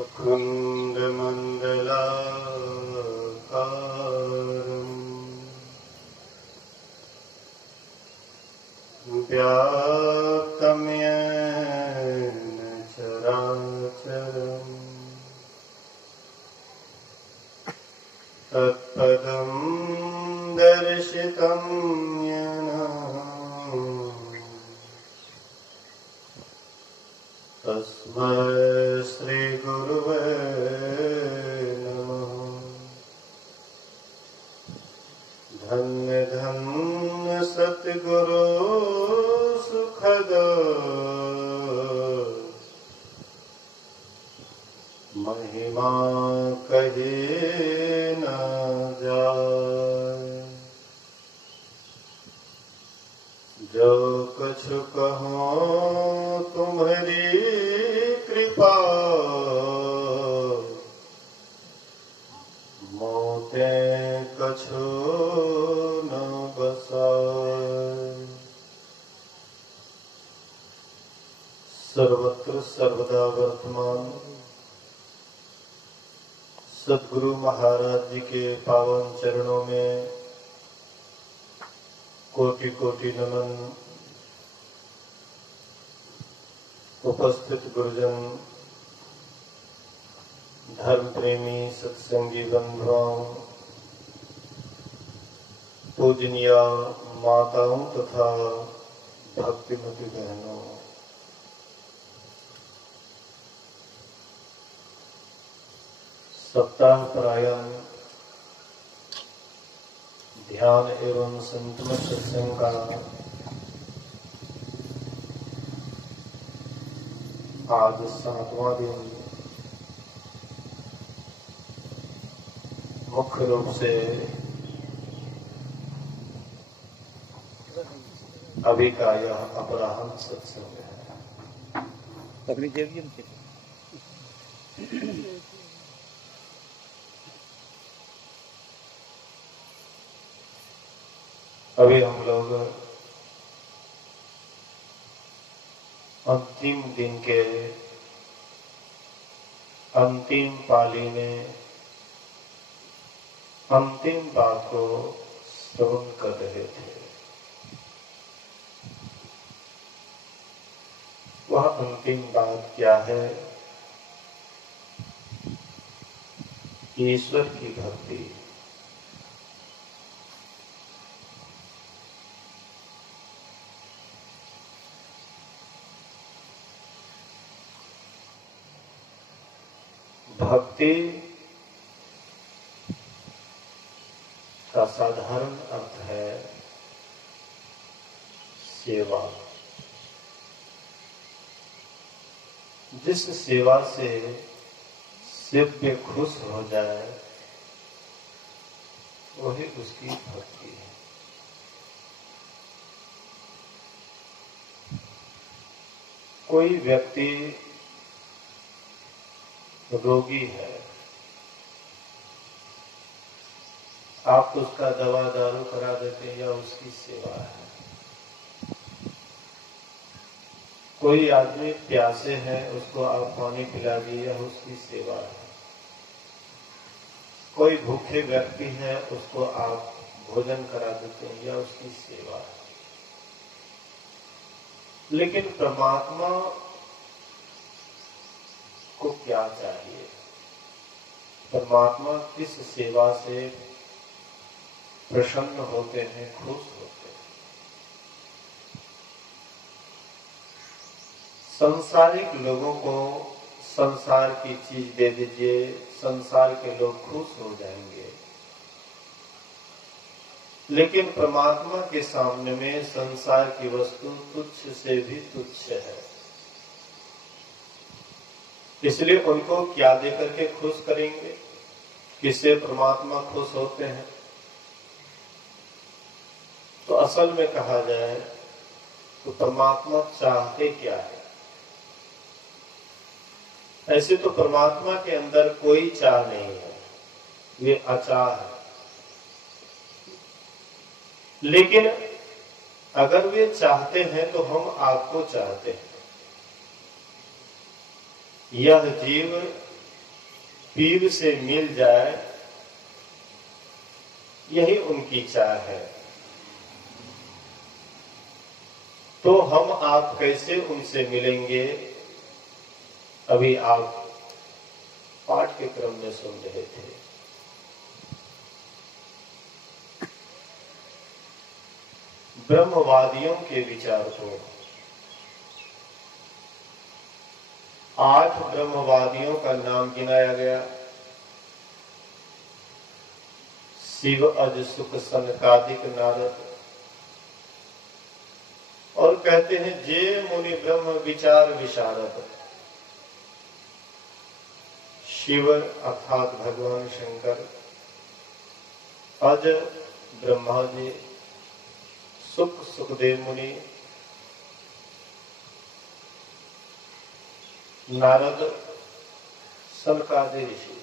मुखंडमण्डलाकारम् व्याप्तं येन चराचरम् तत्पदं दर्शितं येन तस्मै श्रीगुरुवे नमः। धन्य धन्य सद्गुरु सुखद महिमा कहे न जाए। जो कछु कहो तुम्हारी कृपा मोते कछु न बसाए। सर्वत्र सर्वदा वर्तमान सद्गुरु महाराज जी के पावन चरणों में कोटि कोटि नमन। उपस्थित गुरुजन, धर्म प्रेमी सत्संगी बंधुओं, पूजनीय माताओं तथा भक्तिमती बहनों, सप्ताह परायण ध्यान एवं संतमत सत्संग का आज 7वां दिन मुख्य रूप से अभी का यह अपराह्न सत्संग है। अभी हम लोग अंतिम दिन के अंतिम पाली में अंतिम बात को श्रवण कर रहे थे। वह अंतिम बात क्या है? ईश्वर की भक्ति। भक्ति का साधारण अर्थ है सेवा। जिस सेवा से सेव्य खुश हो जाए वही उसकी भक्ति है। कोई व्यक्ति रोगी है, आप उसका दवा दारू करा देते हैं, या उसकी सेवा है। कोई आदमी प्यासे है, उसको आप पानी पिला दिए, यह उसकी सेवा है। कोई भूखे व्यक्ति है, उसको आप भोजन करा देते हैं, यह उसकी सेवा है। लेकिन परमात्मा को क्या चाहिए? परमात्मा किस सेवा से प्रसन्न होते हैं, खुश होते हैं? संसारिक लोगों को संसार की चीज दे दीजिए, संसार के लोग खुश हो जाएंगे। लेकिन परमात्मा के सामने में संसार की वस्तु तुच्छ से भी तुच्छ है। इसलिए उनको क्या देकर के खुश करेंगे? किससे परमात्मा खुश होते हैं? तो असल में कहा जाए तो परमात्मा चाहते क्या है? ऐसे तो परमात्मा के अंदर कोई चाह नहीं है, वे अचाह है। लेकिन अगर वे चाहते हैं तो हम आपको चाहते हैं। यह जीव पीर से मिल जाए, यही उनकी चाह है। तो हम आप कैसे उनसे मिलेंगे, अभी आप पाठ के क्रम में सुन रहे थे। ब्रह्मवादियों के विचार को 8 ब्रह्मवादियों का नाम गिनाया गया। शिव, अज, सुख, सनकादिक, नारद। और कहते हैं जे मुनि ब्रह्म विचार विशारद। शिव अर्थात भगवान शंकर, अज ब्रह्मा जी, सुख सुखदेव मुनि, नारद सनकादि ऋषि।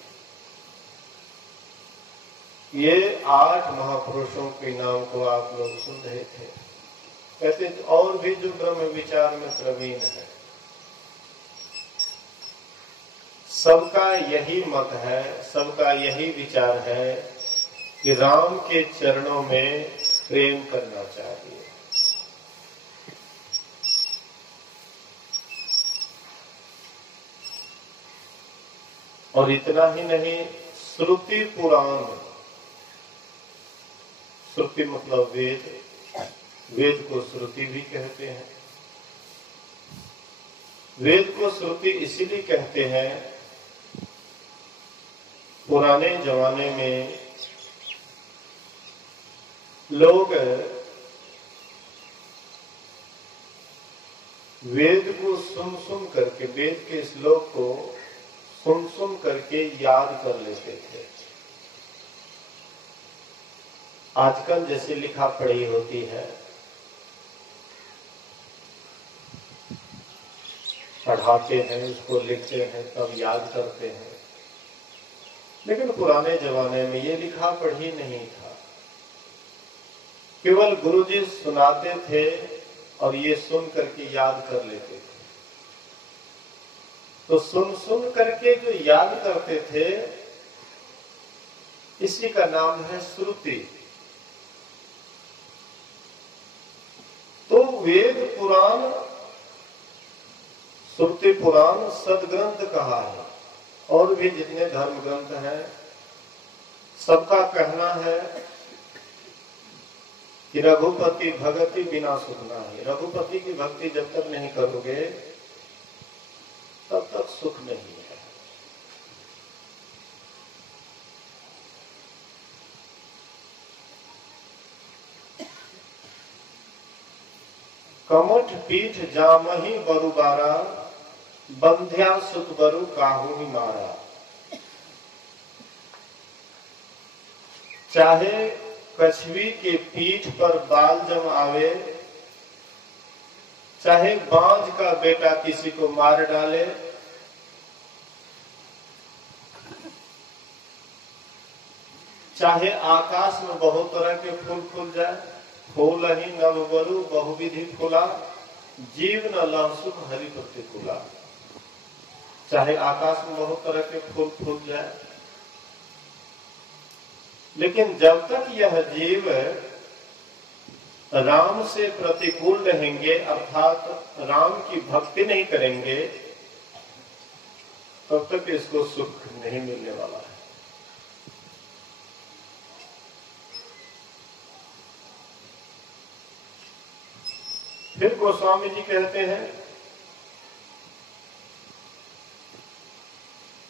ये 8 महापुरुषों के नाम को आप लोग सुन रहे थे। कहते और भी जो ब्रह्म विचार में प्रवीण है, सबका यही मत है, सबका यही विचार है कि राम के चरणों में प्रेम करना चाहिए। और इतना ही नहीं, श्रुति पुराण, श्रुति मतलब वेद, वेद को श्रुति भी कहते हैं। वेद को श्रुति इसीलिए कहते हैं, पुराने जमाने में लोग वेद को सुन सुन करके, वेद के श्लोक को सुन सुन करके याद कर लेते थे। आजकल जैसे लिखा पढ़ी होती है, पढ़ाते हैं, उसको लिखते हैं, तब याद करते हैं। लेकिन पुराने जमाने में ये लिखा पढ़ी नहीं था, केवल गुरुजी सुनाते थे और ये सुन करके याद कर लेते थे। तो सुन सुन करके जो याद करते थे, इसी का नाम है श्रुति। तो वेद पुराण, श्रुति पुराण सदग्रंथ कहा है। और भी जितने धर्म ग्रंथ हैं, सबका कहना है कि रघुपति भगति बिना सुख नाही। रघुपति की भक्ति जब तक नहीं करोगे, तब तक सुख नहीं है। कमठ पीठ जामहि बरुबारा, बंध्या सुत बरु काहू ही मारा। चाहे कछवी के पीठ पर बाल जम आवे, चाहे बांझ का बेटा किसी को मार डाले, चाहे आकाश में बहुत तरह के फूल फूल जाए, फूल ही नव बरु बहुविधि फूला, जीव न लह सुख हरि प्रतिकूला। चाहे आकाश में बहुत तरह के फूल फूल जाए, लेकिन जब तक यह जीव राम से प्रतिकूल रहेंगे, अर्थात राम की भक्ति नहीं करेंगे, तब तक इसको सुख नहीं मिलने वाला है। फिर गोस्वामी जी कहते हैं,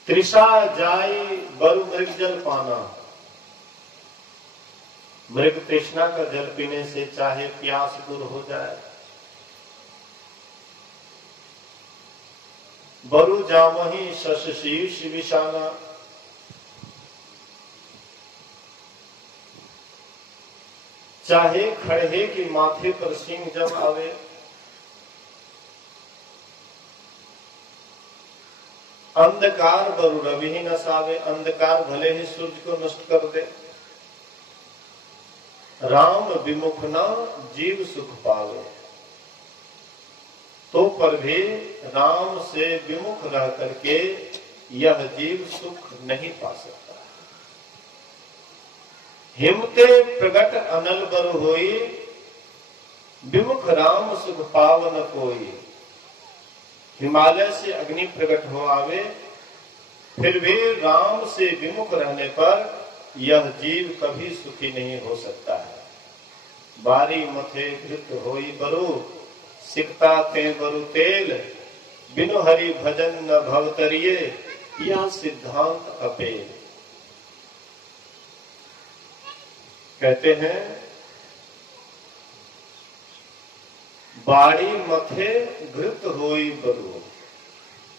तृषा जाई बरु मृग जल पाना। मृग तृष्णा का जल पीने से चाहे प्यास दूर हो जाए। बरु जामहि शश शीर्ष विषाना। चाहे खड़े के माथे पर सिंह जब आवे। अंधकार बरु रवि ही नसावे। अंधकार भले ही सूर्य को नष्ट कर दे। राम विमुख ना जीव सुख पावे। तो पर भी राम से विमुख रह करके यह जीव सुख नहीं पा सकता। हिमते प्रगट अनल बर होई, विमुख राम सुख पावन कोई। हिमालय से अग्नि प्रकट हो आवे, फिर भी राम से विमुख रहने पर यह जीव कभी सुखी नहीं हो सकता है। बारी मथे घृत होई बरु, सिकता ते बरु तेल। बिनु हरि भजन न भवतरिये, यह सिद्धांत अपेल। कहते हैं बाड़ी मथे घृत होई बरु,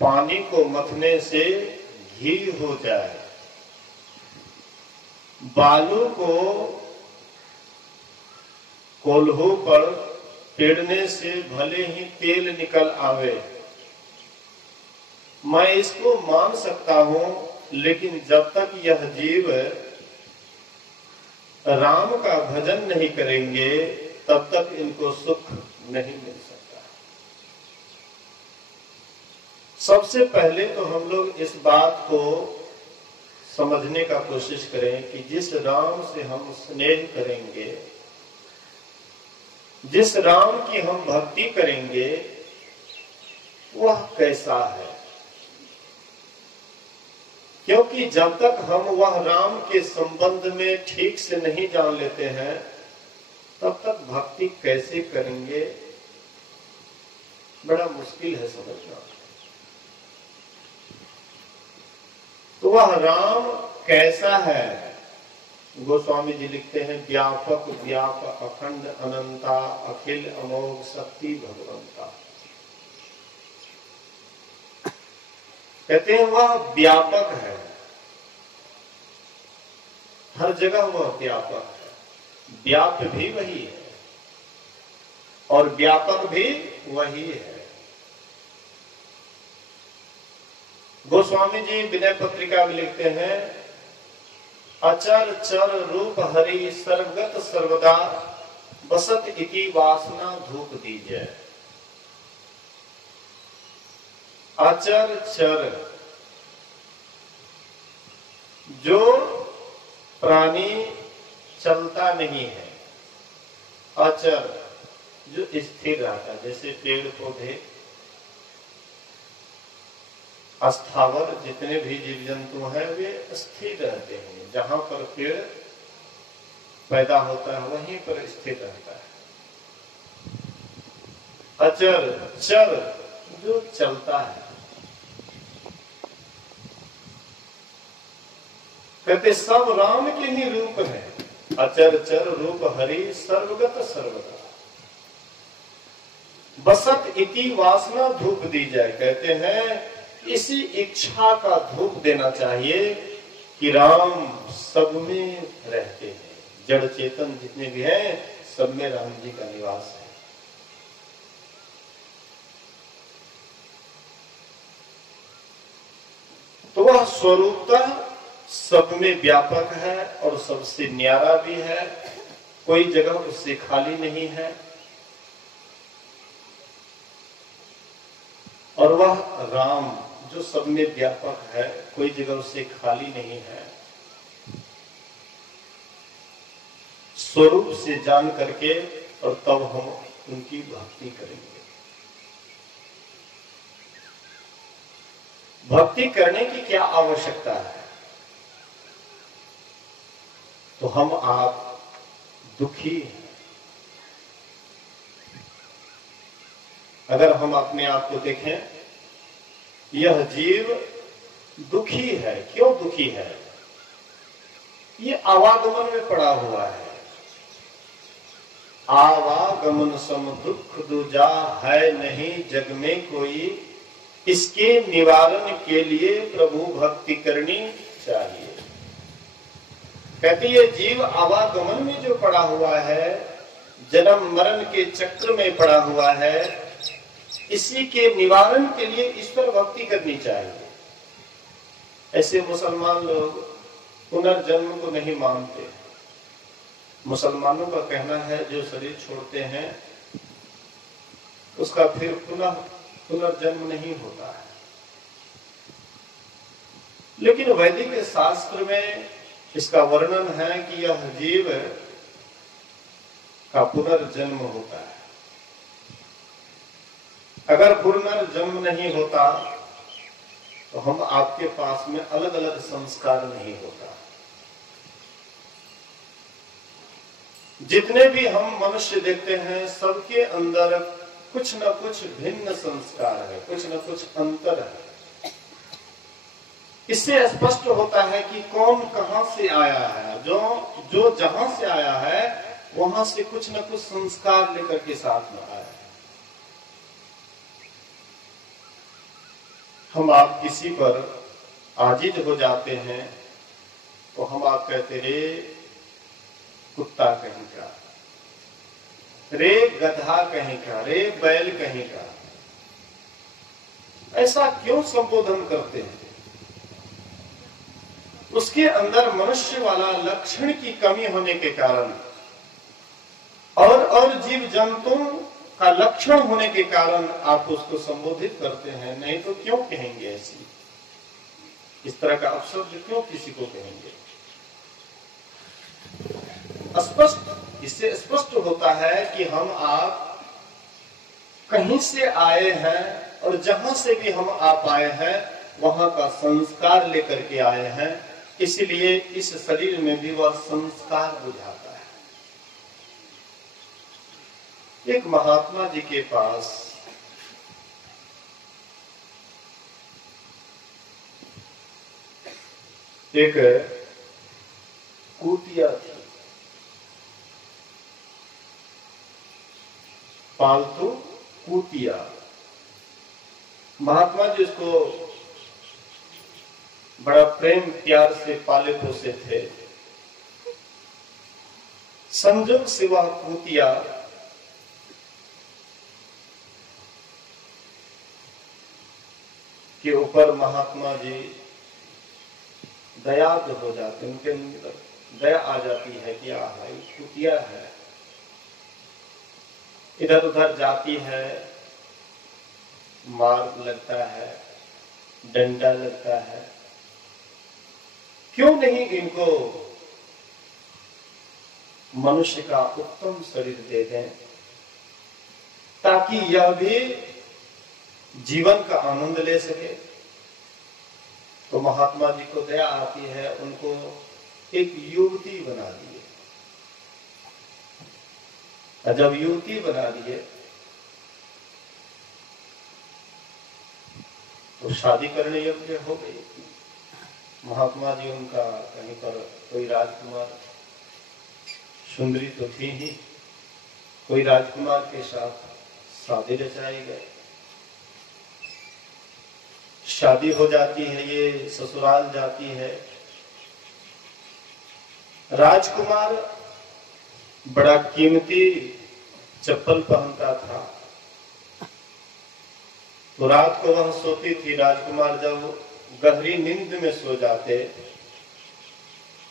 पानी को मथने से घी हो जाए। बालू को कोल्हू पर पेड़ने से भले ही तेल निकल आवे, मैं इसको मान सकता हूं, लेकिन जब तक यह जीव राम का भजन नहीं करेंगे तब तक इनको सुख नहीं मिल सकता। सबसे पहले तो हम लोग इस बात को समझने का कोशिश करें कि जिस राम से हम स्नेह करेंगे, जिस राम की हम भक्ति करेंगे, वह कैसा है। क्योंकि जब तक हम वह राम के संबंध में ठीक से नहीं जान लेते हैं, तब तक भक्ति कैसे करेंगे, बड़ा मुश्किल है समझना। तो वह राम कैसा है? गोस्वामी जी लिखते हैं, व्यापक व्याप अखंड अनंता, अखिल अमोघ शक्ति भगवंता। कहते हैं वह व्यापक है, हर जगह वह व्यापक है। व्याप भी वही है और व्यापक भी वही है। गोस्वामी जी विनय पत्रिका में लिखते हैं, अचर चर रूप हरि सर्वगत सर्वदा, बसत इति वासना धूप दीजिए। अचर चर, जो प्राणी चलता नहीं है, अचर जो स्थिर रहता है, जैसे पेड़ पौधे, अस्थावर जितने भी जीव जंतु हैं वे स्थिर रहते हैं। जहां पर पेड़ पैदा होता है वहीं पर स्थिर रहता है। अचर चर जो चलता है। कहते सब राम के ही रूप है। अचर चर रूप हरि सर्वगत सर्वदा, बसत इति वासना धूप दी जाए। कहते हैं इसी इच्छा का धूप देना चाहिए कि राम सब में रहते हैं, जड़ चेतन जितने भी हैं सब में राम जी का निवास है। तो वह स्वरूपतः सब में व्यापक है और सबसे न्यारा भी है, कोई जगह उससे खाली नहीं है। और वह राम जो सब में व्यापक है, कोई जगह उससे खाली नहीं है। स्वरूप से जान करके और तब हम उनकी भक्ति करेंगे। भक्ति करने की क्या आवश्यकता है? तो हम आप दुखी हैं। अगर हम अपने आप को देखें, यह जीव दुखी है। क्यों दुखी है? ये आवागमन में पड़ा हुआ है। आवागमन सम दुख दूजा है नहीं जग में कोई, इसके निवारण के लिए प्रभु भक्ति करनी चाहिए। कहती है जीव आवागमन में जो पड़ा हुआ है, जन्म मरण के चक्र में पड़ा हुआ है, इसी के निवारण के लिए ईश्वर भक्ति करनी चाहिए। ऐसे मुसलमान लोग पुनर्जन्म को नहीं मानते। मुसलमानों का कहना है जो शरीर छोड़ते हैं उसका फिर पुनर्जन्म नहीं होता है। लेकिन वैदिक शास्त्र में इसका वर्णन है कि यह जीव का पुनर्जन्म होता है। अगर पुनर्जन्म नहीं होता तो हम आपके पास में अलग अलग संस्कार नहीं होता। जितने भी हम मनुष्य देखते हैं सबके अंदर कुछ न कुछ भिन्न संस्कार है, कुछ न कुछ अंतर है। इससे स्पष्ट होता है कि कौन कहां से आया है। जो जहां से आया है वहां से कुछ न कुछ संस्कार लेकर के साथ में आया है। हम आप किसी पर आजिज हो जाते हैं तो हम आप कहते रे कुत्ता कहीं का, रे गधा कहीं का, रे बैल कहीं का। ऐसा क्यों संबोधन करते हैं? उसके अंदर मनुष्य वाला लक्षण की कमी होने के कारण और जीव जंतुओं का लक्षण होने के कारण आप उसको संबोधित करते हैं। नहीं तो क्यों कहेंगे ऐसी, इस तरह का अपशब्द क्यों किसी को कहेंगे? स्पष्ट, इससे स्पष्ट होता है कि हम आप कहीं से आए हैं और जहां से भी हम आप आए हैं वहां का संस्कार लेकर के आए हैं। इसलिए इस शरीर में भी वह संस्कार बुझाता है। एक महात्मा जी के पास एक कुतिया थी, पालतू कुतिया। महात्मा जी उसको बड़ा प्रेम प्यार से पाले पोसे थे। संजोग से वह कुतिया के ऊपर महात्मा जी दयाद हो जाते, उनके अंदर दया आ जाती है कि भाई कुतिया है, इधर उधर जाती है, मार लगता है, डंडा लगता है, क्यों नहीं इनको मनुष्य का उत्तम शरीर दे दें ताकि यह भी जीवन का आनंद ले सके। तो महात्मा जी को दया आती है, उनको एक युवती बना दिए। जब युवती बना दिए तो शादी करने योग्य हो गई। महात्मा जी उनका कहीं पर कोई राजकुमार, सुंदरी तो थी ही, कोई राजकुमार के साथ शादी रचाई गए। शादी हो जाती है, ये ससुराल जाती है। राजकुमार बड़ा कीमती चप्पल पहनता था, तो रात को वह सोती थी। राजकुमार जब गहरी नींद में सो जाते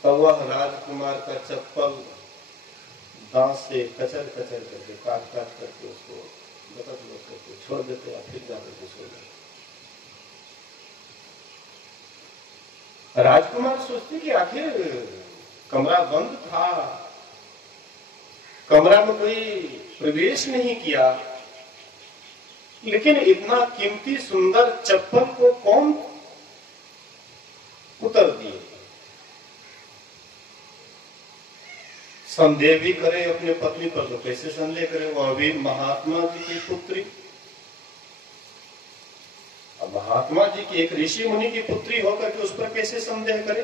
तब वह राजकुमार का चप्पल दांत से कचर कचर करके काट काट करके उसको बतख करके छोड़ देते और फिर जाकर के सो जाते। राजकुमार सोचते कि आखिर कमरा बंद था, कमरा में कोई प्रवेश नहीं किया, लेकिन इतना कीमती सुंदर चप्पल को कौन उतर दिए। संदेह भी करे अपने पत्नी पर तो कैसे संदेह करे, वह भी महात्मा जी की पुत्री। अब महात्मा जी की एक ऋषि मुनि की पुत्री होकर के उस पर कैसे संदेह करे।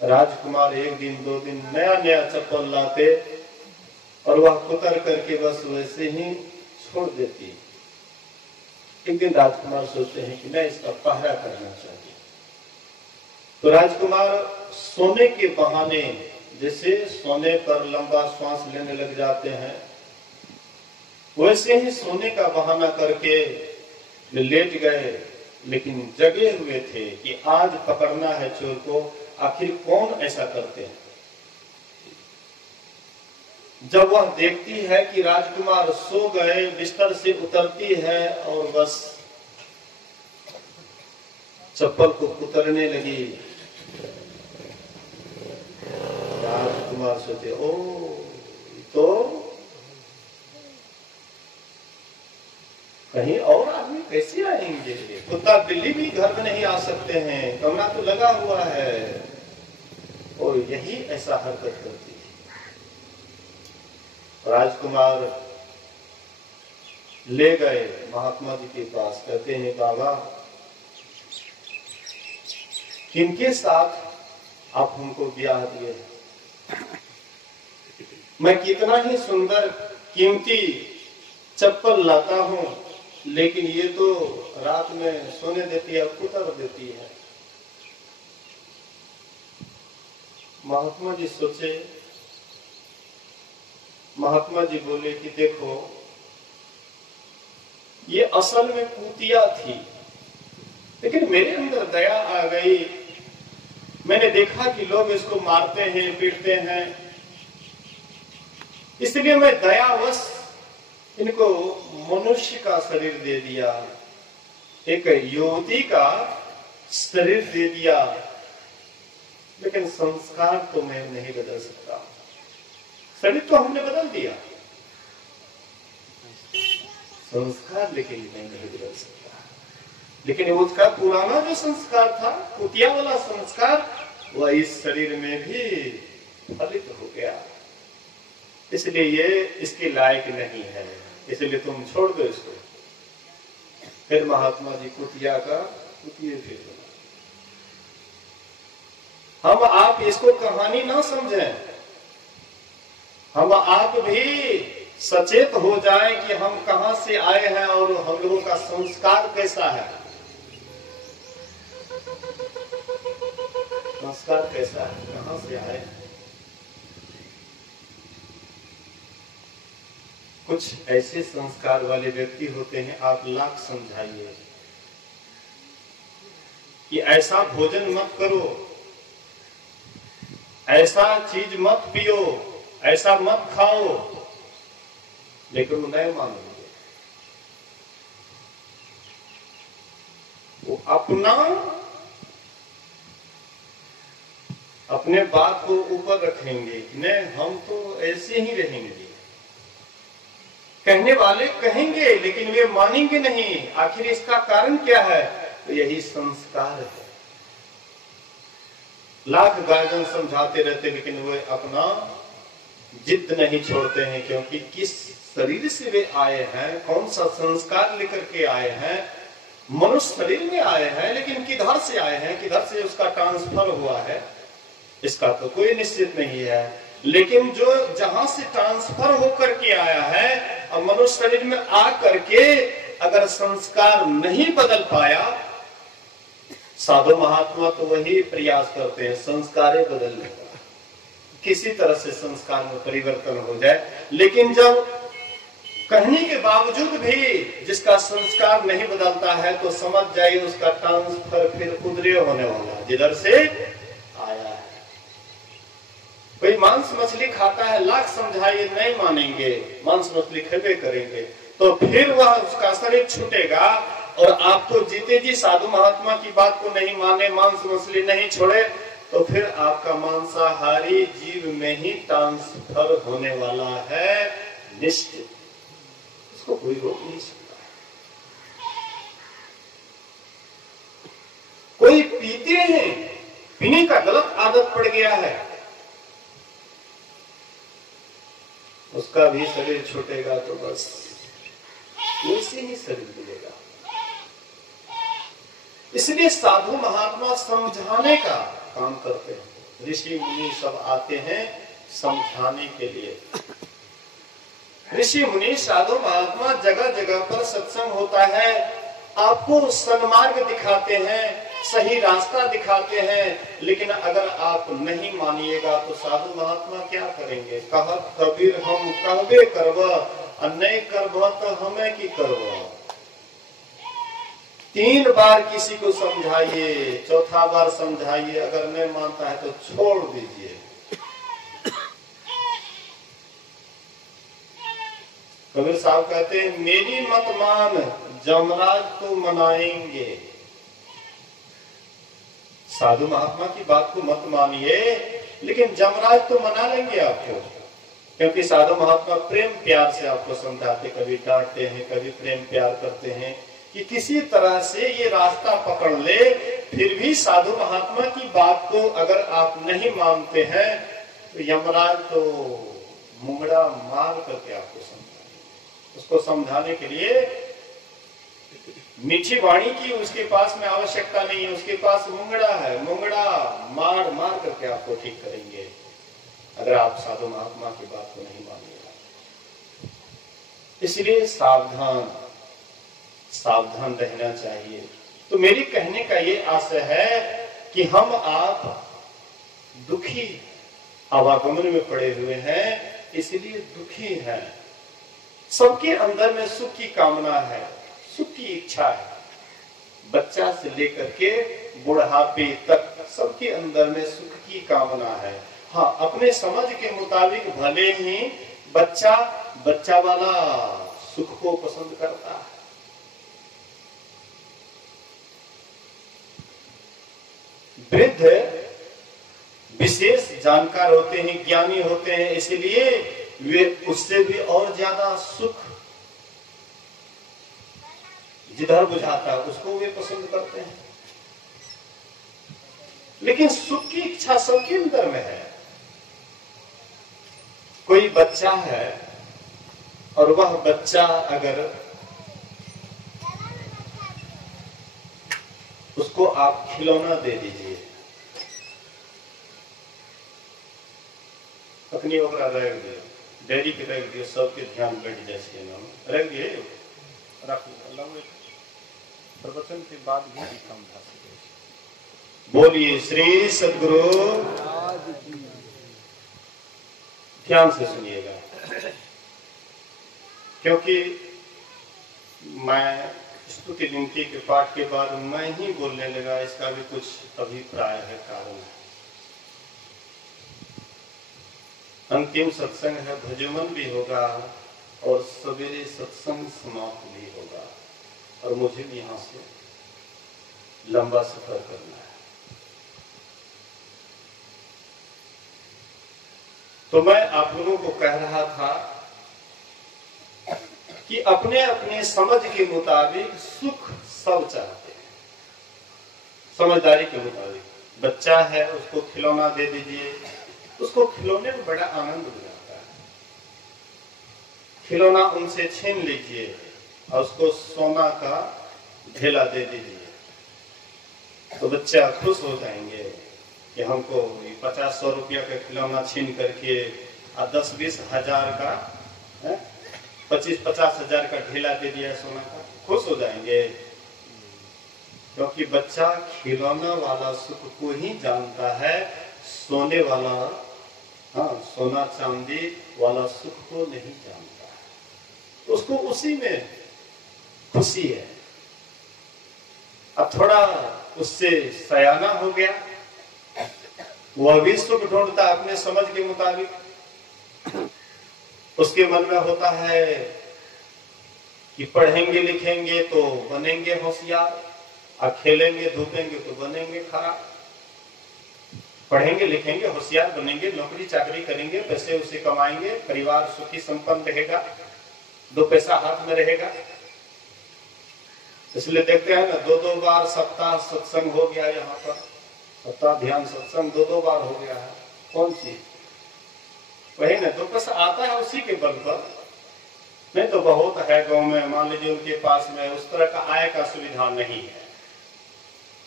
राजकुमार एक दिन दो दिन नया नया चप्पल लाते और वह कुतर करके बस वैसे ही छोड़ देती। एक दिन राजकुमार सोचते हैं कि मैं इसका पहरा करना चाहिए। तो राजकुमार सोने के बहाने, जैसे सोने पर लंबा श्वास लेने लग जाते हैं, वैसे ही सोने का बहाना करके लेट गए, लेकिन जगे हुए थे कि आज पकड़ना है चोर को। आखिर कौन ऐसा करते हैं? जब वह देखती है कि राजकुमार सो गए, बिस्तर से उतरती है और बस चप्पल को कुतरने लगी। राजकुमार सोचे, ओ तो कहीं और आदमी कैसे आएंगे? कुत्ता बिल्ली भी घर में नहीं आ सकते हैं, कमरा तो लगा हुआ है। और यही ऐसा हरकत करती थी। राजकुमार ले गए महात्मा जी के पास, कहते हैं बाबा किनके साथ आप हमको ब्याह दिए? मैं कितना ही सुंदर कीमती चप्पल लाता हूं, लेकिन ये तो रात में सोने देती है, कुतर देती है। महात्मा जी सोचे, महात्मा जी बोले कि देखो ये असल में कुतिया थी, लेकिन मेरे अंदर दया आ गई। मैंने देखा कि लोग इसको मारते हैं, पीटते हैं, इसलिए मैं दयावश इनको मनुष्य का शरीर दे दिया, एक युवती का शरीर दे दिया। लेकिन संस्कार तो मैं नहीं बदल सकता। शरीर तो हमने बदल दिया, संस्कार लेकिन मैं नहीं बदल सकता। लेकिन उसका पुराना जो संस्कार था, कुतिया वाला संस्कार, वह इस शरीर में भी फलित हो गया। इसलिए ये इसके लायक नहीं है, इसलिए तुम छोड़ दो इसको। फिर महात्मा जी कुतिया का कुतिये फिर बना। हम आप इसको कहानी ना समझें, हम आप भी सचेत हो जाएं कि हम कहां से आए हैं और हम लोगों का संस्कार कैसा है। संस्कार कैसा है, कहां से आए हैं। कुछ ऐसे संस्कार वाले व्यक्ति होते हैं, आप लाख समझाइए कि ऐसा भोजन मत करो, ऐसा चीज मत पियो, ऐसा मत खाओ, लेकिन वो नहीं मानेंगे। वो अपने बात को ऊपर रखेंगे कि नहीं हम तो ऐसे ही रहेंगे। कहने वाले कहेंगे लेकिन वे मानेंगे नहीं। आखिर इसका कारण क्या है? तो यही संस्कार है। लाख गार्जियन समझाते रहते लेकिन वे अपना जिद नहीं छोड़ते हैं, क्योंकि किस शरीर से वे आए हैं, कौन सा संस्कार लेकर के आए हैं। मनुष्य शरीर में आए हैं, लेकिन किधर से आए हैं, किधर से उसका ट्रांसफर हुआ है, इसका तो कोई निश्चित नहीं है। लेकिन जो जहां से ट्रांसफर होकर के आया है और मनुष्य शरीर में आ करके अगर संस्कार नहीं बदल पाया, साधु महात्मा तो वही प्रयास करते हैं संस्कार बदलने का, किसी तरह से संस्कार में परिवर्तन हो जाए। लेकिन जब कहने के बावजूद भी जिसका संस्कार नहीं बदलता है, तो समझ जाइए उसका ट्रांसफर फिर उधरे होने वाला है जिधर से आया है। कोई मांस मछली खाता है, लाख समझाइए नहीं मानेंगे, मांस मछली खेबे करेंगे, तो फिर वह उसका शरीर छूटेगा। और आप तो जीते जी साधु महात्मा की बात को नहीं माने, मांस मछली नहीं छोड़े, तो फिर आपका मांसाहारी जीव में ही ट्रांसफर होने वाला है निश्चित। इसको कोई रोक नहीं सकता। कोई पीते हैं, पीने का गलत आदत पड़ गया है, उसका भी शरीर छूटेगा तो बस वैसे ही शरीर मिलेगा। इसलिए साधु महात्मा समझाने का काम करते हैं, ऋषि मुनि सब आते हैं समझाने के लिए। ऋषि मुनि साधु महात्मा जगह जगह पर सत्संग होता है, आपको सन्मार्ग दिखाते हैं, सही रास्ता दिखाते हैं। लेकिन अगर आप नहीं मानिएगा तो साधु महात्मा क्या करेंगे? कहत कबीर हम कहबे करवा, नहीं करवा तो हमें की करवा। 3 बार किसी को समझाइए, चौथा बार समझाइए, अगर नहीं मानता है तो छोड़ दीजिए। कबीर साहब कहते हैं मेरी मत मान, जमराज तो मनाएंगे। साधु महात्मा की बात को मत मानिए, लेकिन जमराज तो मना लेंगे आपको, क्योंकि साधु महात्मा प्रेम प्यार से आपको समझाते, कभी डांटते हैं, कभी प्रेम प्यार करते हैं कि किसी तरह से ये रास्ता पकड़ ले। फिर भी साधु महात्मा की बात को अगर आप नहीं मानते हैं तो यमराज तो मुंगड़ा मार करके आपको समझाएंगे। उसको समझाने के लिए मीठी वाणी की उसके पास में आवश्यकता नहीं है, उसके पास मुंगड़ा है, मुंगड़ा मार मार करके आपको ठीक करेंगे अगर आप साधु महात्मा की बात को नहीं मानिएगा। इसलिए सावधान सावधान रहना चाहिए। तो मेरी कहने का ये आशय है कि हम आप दुखी आवागमन में पड़े हुए हैं, इसलिए दुखी हैं। सबके अंदर में सुख की कामना है, सुख की इच्छा है, बच्चा से लेकर के बुढ़ापे तक सबके अंदर में सुख की कामना है। हाँ, अपने समझ के मुताबिक भले ही बच्चा वाला सुख को पसंद करता है। वृद्ध विशेष जानकार होते हैं, ज्ञानी होते हैं, इसलिए वे उससे भी और ज्यादा सुख जिधर बुझाता है उसको वे पसंद करते हैं। लेकिन सुख की इच्छा सबके अंदर में है। कोई बच्चा है और वह बच्चा अगर उसको आप खिलौना दे दीजिए, अपनी ओकरा रख दिए, डेयरी के रख दिए, सबके ध्यान बैठ जैसे नाम रख दिए, रख प्रवचन के बाद भी कम था। बोलिए श्री सद्गुरु। ध्यान से सुनिएगा, क्योंकि मैं स्तुति विनती के पाठ के बाद मैं ही बोलने लगा, इसका भी कुछ अभिप्राय है, कारण है। अंतिम सत्संग है, भजन भी होगा और सवेरे सत्संग समाप्त भी होगा, और मुझे भी यहां से लंबा सफर करना है। तो मैं आप लोगों को कह रहा था कि अपने अपने समझ के मुताबिक सुख सब चाहते हैं, समझदारी के मुताबिक। बच्चा है, उसको खिलौना दे दीजिए, उसको खिलौने में बड़ा आनंद हो जाता है। खिलौना उनसे छीन लीजिए और उसको सोना का ढेला दे दीजिए, तो बच्चा खुश हो जाएंगे कि हमको 50-100 रुपया का खिलौना छीन करके 10-20 हजार का 25-50 हजार का ढेला दे दिया सोना का, खुश हो जाएंगे। क्योंकि बच्चा खिलौना वाला सुख को ही जानता है, सोने वाला, सोना चांदी वाला सुख को नहीं जानता है। उसको उसी में खुशी है। अब थोड़ा उससे सयाना हो गया, वह भी सुख ढूंढता है अपने समझ के मुताबिक। उसके मन में होता है कि पढ़ेंगे लिखेंगे तो बनेंगे होशियार, और खेलेंगे धूपेंगे तो बनेंगे खराब। पढ़ेंगे लिखेंगे होशियार बनेंगे, नौकरी चाकरी करेंगे, पैसे उसे कमाएंगे, परिवार सुखी संपन्न रहेगा, 2 पैसा हाथ में रहेगा। इसलिए देखते हैं ना, 2-2 बार सप्ताह सत्संग हो गया यहाँ पर, सप्ताह ध्यान सत्संग 2-2 बार हो गया है। कौन सी? वही ना, 2 पैसा आता है उसी के बल पर। नहीं तो बहुत है गांव में, मान लीजिए उनके पास में उस तरह का आय का सुविधा नहीं है,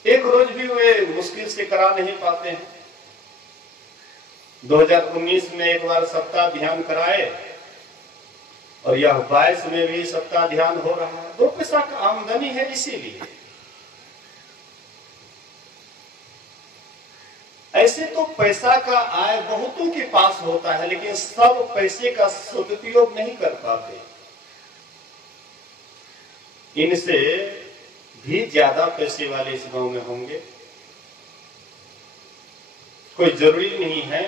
एक रोज भी वे मुश्किल से करा नहीं पाते हैं। 2019 में एक बार सप्ताह ध्यान कराए, और यह 22 में भी सप्ताह ध्यान हो रहा है। 2 पैसा का आमदनी है, इसीलिए। ऐसे तो पैसा का आय बहुतों के पास होता है, लेकिन सब पैसे का सदुपयोग नहीं कर पाते। इनसे भी ज्यादा पैसे वाले इस गांव में होंगे। कोई जरूरी नहीं है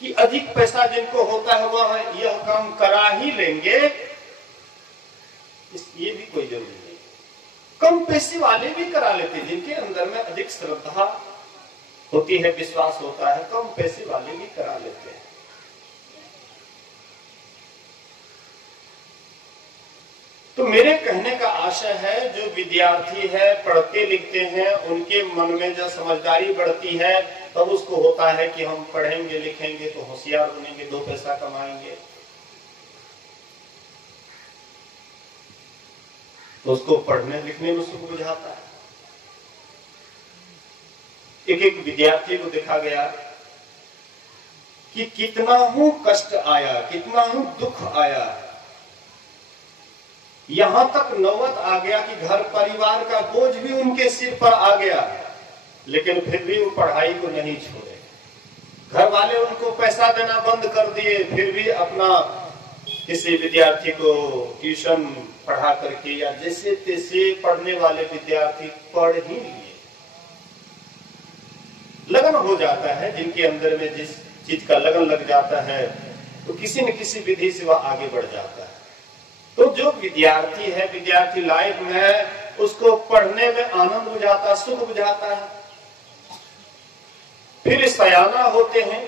कि अधिक पैसा जिनको होता है वह यह काम करा ही लेंगे, ये भी कोई जरूरी नहीं। कम पैसे वाले भी करा लेते हैं, जिनके अंदर में अधिक श्रद्धा होती है, विश्वास होता है, कम पैसे वाले भी करा लेते हैं। तो मेरे कहने का आशय है, जो विद्यार्थी है, पढ़ते लिखते हैं, उनके मन में जब समझदारी बढ़ती है तब उसको होता है कि हम पढ़ेंगे लिखेंगे तो होशियार बनेंगे, 2 पैसा कमाएंगे, तो उसको पढ़ने लिखने में सुख बुझाता है। एक विद्यार्थी को देखा गया कि कितना ही कष्ट आया, कितना ही दुख आया, यहां तक नौबत आ गया कि घर परिवार का बोझ भी उनके सिर पर आ गया, लेकिन फिर भी वो पढ़ाई को नहीं छोड़े। घर वाले उनको पैसा देना बंद कर दिए, फिर भी अपना किसी विद्यार्थी को ट्यूशन पढ़ा करके या जैसे तैसे पढ़ने वाले विद्यार्थी पढ़ ही लिए। लगन हो जाता है, जिनके अंदर में जिस चीज का लगन लग जाता है तो किसी न किसी विधि से वह आगे बढ़ जाता है। तो जो विद्यार्थी है, विद्यार्थी लाइफ में है, उसको पढ़ने में आनंद हो जाता है, सुख हो जाता है। फिर सयाना होते हैं,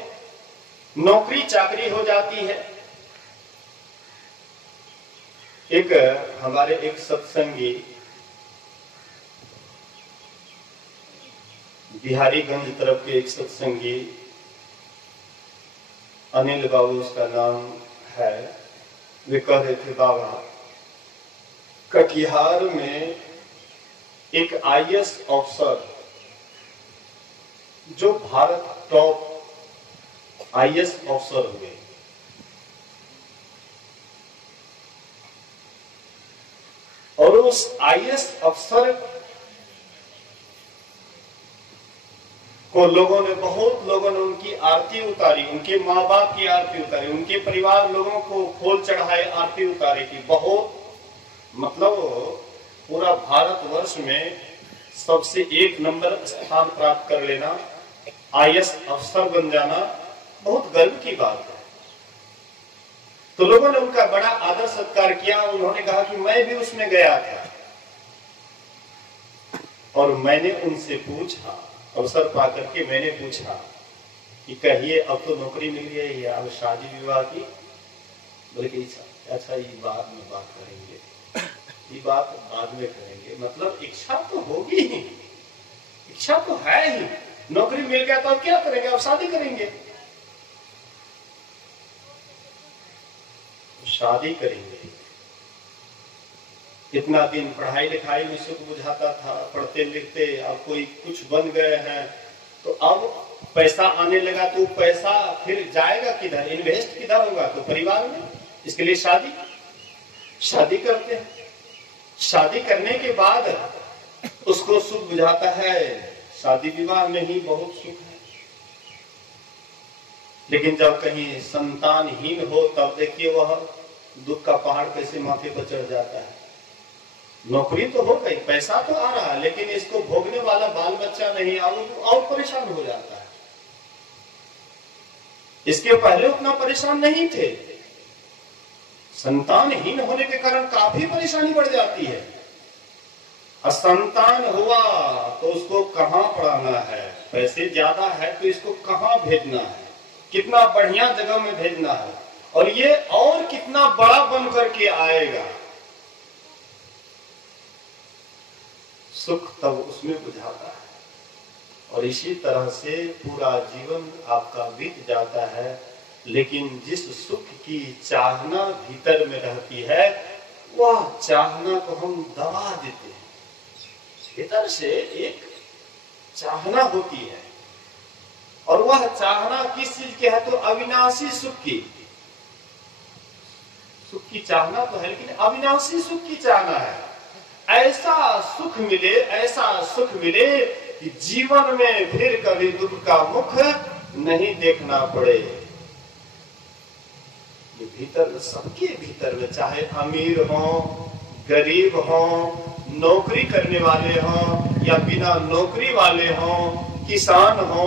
नौकरी चाकरी हो जाती है। एक हमारे एक सत्संगी बिहारीगंज तरफ के एक सत्संगी अनिल बाबू उसका नाम है, वे कह रहे थे, बाबा कटिहार में एक आईएएस अफसर जो भारत टॉप आईएएस अफसर हुए, और उस आईएएस अफसर को बहुत लोगों ने उनकी आरती उतारी, उनके माँ बाप की आरती उतारी, उनके परिवार लोगों को फूल चढ़ाए, आरती उतारी की। बहुत मतलब पूरा भारतवर्ष में सबसे 1 नंबर स्थान प्राप्त कर लेना, आईएएस अफसर बन जाना बहुत गर्व की बात है। तो लोगों ने उनका बड़ा आदर सत्कार किया। उन्होंने कहा कि मैं भी उसमें गया था और मैंने उनसे पूछा, अवसर पा करके मैंने पूछा कि कहिए अब तो नौकरी मिल गई है, अब शादी विवाह की? बोले कि अच्छा ये बाद में बात करेंगे, ये बात बाद में करेंगे। मतलब इच्छा तो होगी ही, इच्छा तो है ही, नौकरी मिल गया तो अब क्या करेंगे, अब शादी करेंगे, शादी करेंगे। इतना दिन पढ़ाई लिखाई में सुख बुझाता था, पढ़ते लिखते, अब कोई कुछ बन गए हैं तो अब पैसा आने लगा, तो पैसा फिर जाएगा किधर, इन्वेस्ट किधर होगा? तो परिवार में। इसके लिए शादी करते हैं। शादी करने के बाद उसको सुख बुझाता है, शादी विवाह में ही बहुत सुख है। लेकिन जब कहीं संतानहीन हो तब देखिए वह दुख का पहाड़ कैसे माथे पर चढ़ जाता है। नौकरी तो हो गई, पैसा तो आ रहा है, लेकिन इसको भोगने वाला बाल बच्चा नहीं, और परेशान हो जाता है। इसके पहले उतना परेशान नहीं थे, संतानहीन होने के कारण काफी परेशानी बढ़ जाती है। असंतान हुआ तो उसको कहां पढ़ाना है, पैसे ज्यादा है तो इसको कहां भेजना है, कितना बढ़िया जगह में भेजना है, और ये और कितना बड़ा बन करके आएगा। सुख तब उसमें बुझाता है। और इसी तरह से पूरा जीवन आपका बीत जाता है, लेकिन जिस सुख की चाहना भीतर में रहती है, वह चाहना को हम दबा देते हैं। भीतर से एक चाहना होती है, और वह चाहना किस चीज की है? तो अविनाशी सुख की। सुख की चाहना तो है, लेकिन अविनाशी सुख की चाहना है। ऐसा सुख मिले, ऐसा सुख मिले कि जीवन में फिर कभी दुख का मुख नहीं देखना पड़े। ये भीतर, सबके भीतर में, चाहे अमीर हो, गरीब हो, नौकरी करने वाले हो या बिना नौकरी वाले हो, किसान हो,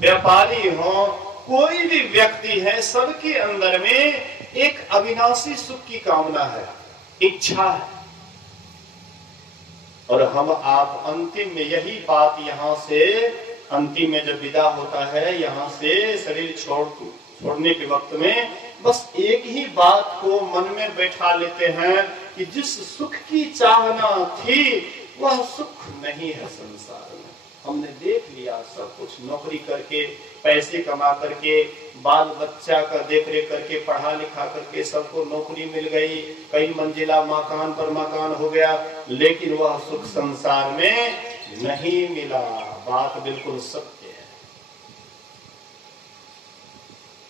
व्यापारी हो, कोई भी व्यक्ति है, सबके अंदर में एक अविनाशी सुख की कामना है, इच्छा है। और हम आप अंतिम में यही बात यहाँ से अंतिम में जब विदा होता है यहाँ से शरीर छोड़ने के वक्त में बस एक ही बात को मन में बैठा लेते हैं कि जिस सुख की चाहना थी वह सुख नहीं है संसार में। हमने देख लिया सब कुछ, नौकरी करके पैसे कमा करके बाल बच्चा का देख रेख करके पढ़ा लिखा करके सबको नौकरी मिल गई, कई मंजिला मकान पर मकान हो गया, लेकिन वह सुख संसार में नहीं मिला। बात बिल्कुल सत्य है।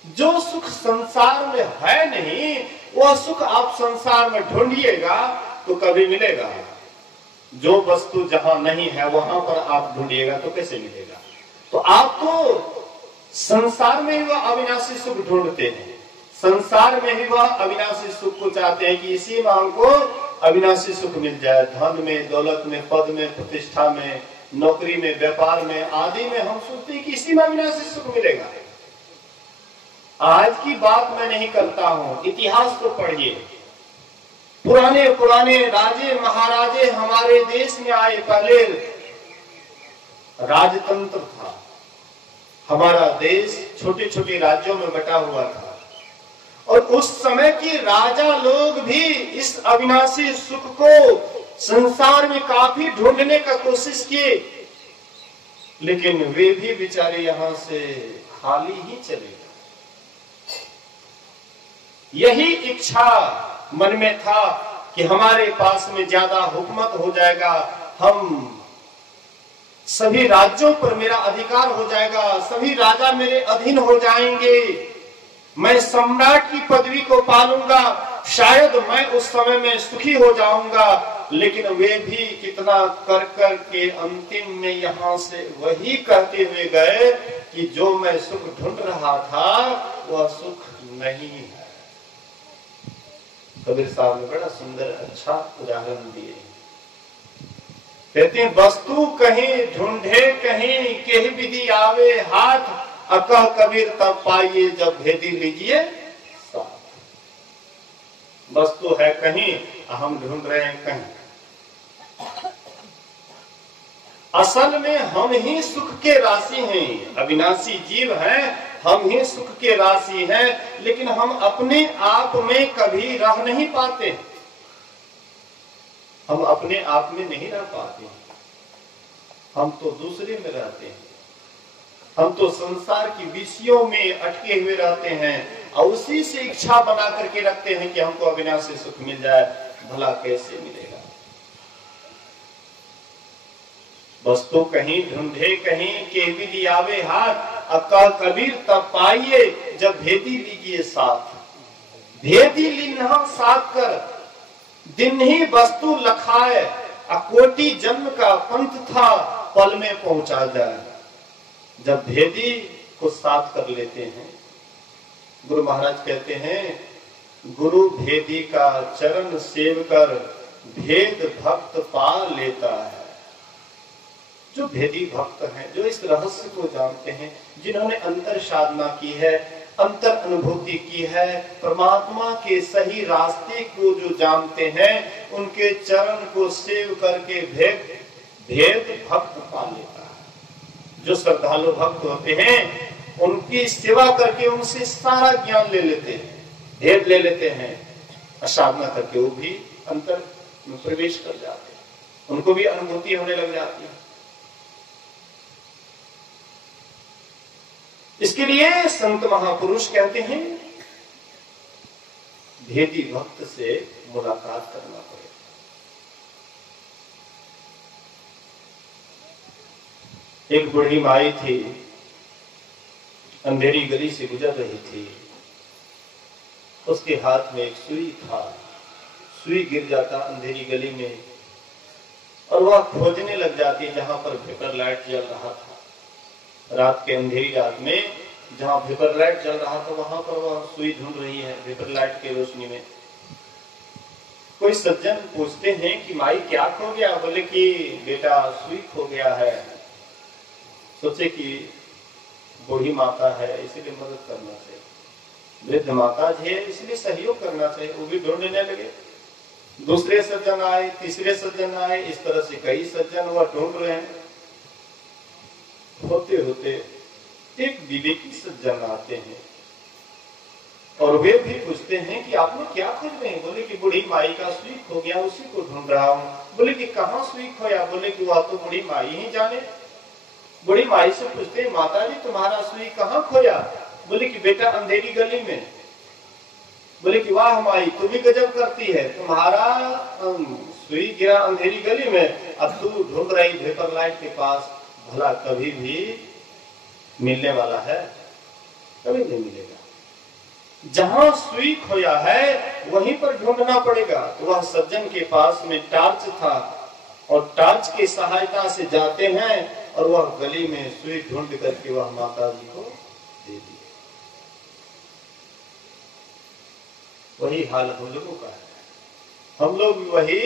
जो सुख संसार में है नहीं वह सुख आप संसार में ढूंढिएगा तो कभी मिलेगा। जो वस्तु जहां नहीं है वहां पर आप ढूंढिएगा तो कैसे मिलेगा। तो आप तो संसार में ही वह अविनाशी सुख ढूंढते हैं, संसार में ही वह अविनाशी सुख को चाहते हैं कि इसी में हमको अविनाशी सुख मिल जाए। धन में, दौलत में, पद में, प्रतिष्ठा में, नौकरी में, व्यापार में आदि में हम सोचते हैं कि इसी में अविनाशी सुख मिलेगा। आज की बात मैं नहीं करता हूं, इतिहास को पढ़िए। पुराने पुराने राजे महाराजे हमारे देश में आए, पहले राजतंत्र था। हमारा देश छोटे छोटे राज्यों में बटा हुआ था और उस समय के राजा लोग भी इस अविनाशी सुख को संसार में काफी ढूंढने का कोशिश किए, लेकिन वे भी बेचारे यहां से खाली ही चले गए। यही इच्छा मन में था कि हमारे पास में ज्यादा हुकूमत हो जाएगा, हम सभी राज्यों पर मेरा अधिकार हो जाएगा, सभी राजा मेरे अधीन हो जाएंगे, मैं सम्राट की पदवी को पालूंगा, शायद मैं उस समय में सुखी हो जाऊंगा। लेकिन वे भी कितना कर कर के अंतिम में यहां से वही कहते हुए गए कि जो मैं सुख ढूंढ रहा था वह सुख नहीं है। कबीर साहब ने बड़ा सुंदर अच्छा उदाहरण दिए। कहते हैं वस्तु कहीं ढूंढे कहीं केही विधि आवे हाथ, अकह कबीर तब पाइए जब भेदी लीजिए साथ। वस्तु है कहीं, हम ढूंढ रहे हैं कहीं। असल में हम ही सुख के राशि हैं, अविनाशी जीव हैं, हम ही सुख के राशि हैं, लेकिन हम अपने आप में कभी रह नहीं पाते। हम अपने आप में नहीं रह पाते, हम तो दूसरे में रहते हैं। हम तो संसार की विषयों में अटके हुए रहते हैं और उसी से इच्छा बना करके रखते हैं कि हमको अविनाशी सुख मिल जाए। भला कैसे मिलेगा। वस्तु कहीं ढूंढे कहीं के विधि आवे हाथ, अकह कबीर तब पाइए जब भेदी लीजिए साथ। भेदी लीन्हा साथ कर दिन ही वस्तु लखाए, अकोटि जन्म का पंथ था पल में पहुंचा जाए। जब भेदी को साथ कर लेते हैं, गुरु महाराज कहते हैं गुरु भेदी का चरण सेव कर भेद भक्त पा लेता है। जो भेदी भक्त हैं, जो इस रहस्य को जानते हैं, जिन्होंने अंतर साधना की है, अंतर अनुभूति की है, परमात्मा के सही रास्ते को जो जानते हैं, उनके चरण को सेव करके भेद भक्त पा लेता है। जो श्रद्धालु भक्त होते हैं उनकी सेवा करके उनसे सारा ज्ञान ले लेते हैं, भेद ले लेते हैं, साधना करके वो भी अंतर में प्रवेश कर जाते हैं, उनको भी अनुभूति होने लग जाती है। इसके लिए संत महापुरुष कहते हैं भेदी भक्त से मुलाकात करना पड़ेगा। एक बूढ़ी माई थी, अंधेरी गली से गुजर रही थी। उसके हाथ में एक सुई था, सुई गिर जाता अंधेरी गली में और वह खोजने लग जाती जहां पर भेपर लाइट जल रहा था। रात के अंधेरी रात में जहां भेपर लाइट जल रहा था वहां पर वह सुई ढूंढ रही है भेपर लाइट की रोशनी में। कोई सज्जन पूछते हैं कि माई क्या खो गया? बोले कि बेटा सुई खो गया है। सोचे कि बूढ़ी माता है इसलिए मदद करना चाहिए, वृद्ध माता जी है इसलिए सहयोग करना चाहिए। वो भी ढूंढने लगे। दूसरे सज्जन आए, तीसरे सज्जन आए, इस तरह से कई सज्जन वह ढूंढ रहे हैं। होते होते एक विवेकी सज्जन आते हैं और वे भी पूछते हैं कि आप लोग क्या खोज रहे हैं? बोले कि बूढ़ी माई का सुई खो गया, उसी को ढूंढ रहा हूँ। बोले कि कहाँ सुई खोया? बोले कि वह तो बूढ़ी माई ही जाने। बूढ़ी माई से पूछते हैं, माता जी तुम्हारा सुई कहाँ खोया? बोले कि बेटा अंधेरी गली में। बोले कि वाह माई तू भी गजब करती है, तुम्हारा सुई गिरा अंधेरी गली में, अब तू ढूंढ रही वेपर लाइट के पास, भला कभी भी मिलने वाला है? कभी नहीं मिलेगा। जहां सुई खोया है वहीं पर ढूंढना पड़ेगा। तो वह सज्जन के पास में टार्च था और टार्च की सहायता से जाते हैं और वह गली में सुई ढूंढ करके वह माता जी को दे दी। वही हाल हम लोगों का है। हम लोग वही,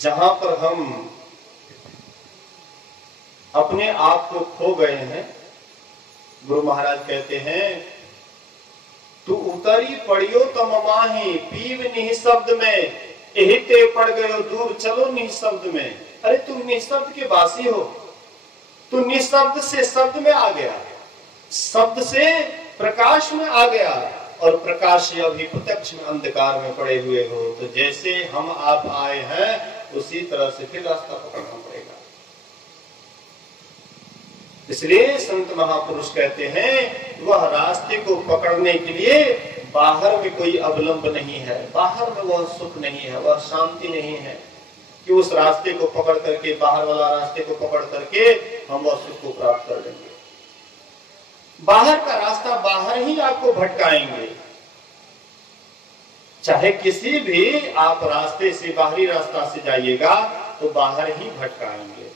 जहां पर हम अपने आप को खो गए हैं, गुरु महाराज कहते हैं तू उतरी पड़ियो तम माही पीव निःशब्द में, यही ते पड़ गयो दूर चलो निःशब्द में। अरे तुम निःशब्द के वासी हो, तू निःशब्द से शब्द में आ गया, शब्द से प्रकाश में आ गया और प्रकाश से अभी प्रत्यक्ष में अंधकार में पड़े हुए हो। तो जैसे हम आप आए हैं उसी तरह से फिर रास्ता पकड़ना पड़ेगा। इसलिए संत महापुरुष कहते हैं वह रास्ते को पकड़ने के लिए बाहर में कोई अवलंब नहीं है, बाहर में वह सुख नहीं है, वह शांति नहीं है कि उस रास्ते को पकड़ करके, बाहर वाला रास्ते को पकड़ करके हम वह सुख को प्राप्त कर लेंगे। बाहर का रास्ता बाहर ही आपको भटकाएंगे। चाहे किसी भी आप रास्ते से, बाहरी रास्ता से जाइएगा तो बाहर ही भटकाएंगे।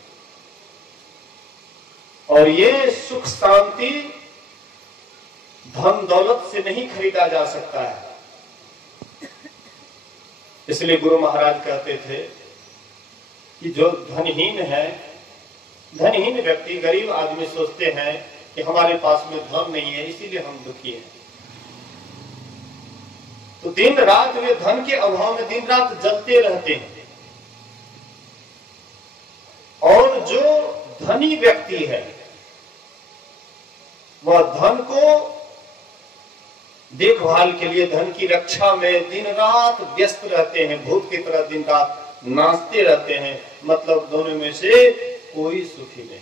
और ये सुख शांति धन दौलत से नहीं खरीदा जा सकता है। इसलिए गुरु महाराज कहते थे कि जो धनहीन है, धनहीन व्यक्ति, गरीब आदमी सोचते हैं कि हमारे पास में धन नहीं है इसीलिए हम दुखी हैं, तो दिन रात वे धन के अभाव में दिन रात जलते रहते हैं। और जो धनी व्यक्ति है वह धन को देखभाल के लिए, धन की रक्षा में दिन रात व्यस्त रहते हैं, भूत की तरह दिन रात नाचते रहते हैं। मतलब दोनों में से कोई सुखी नहीं।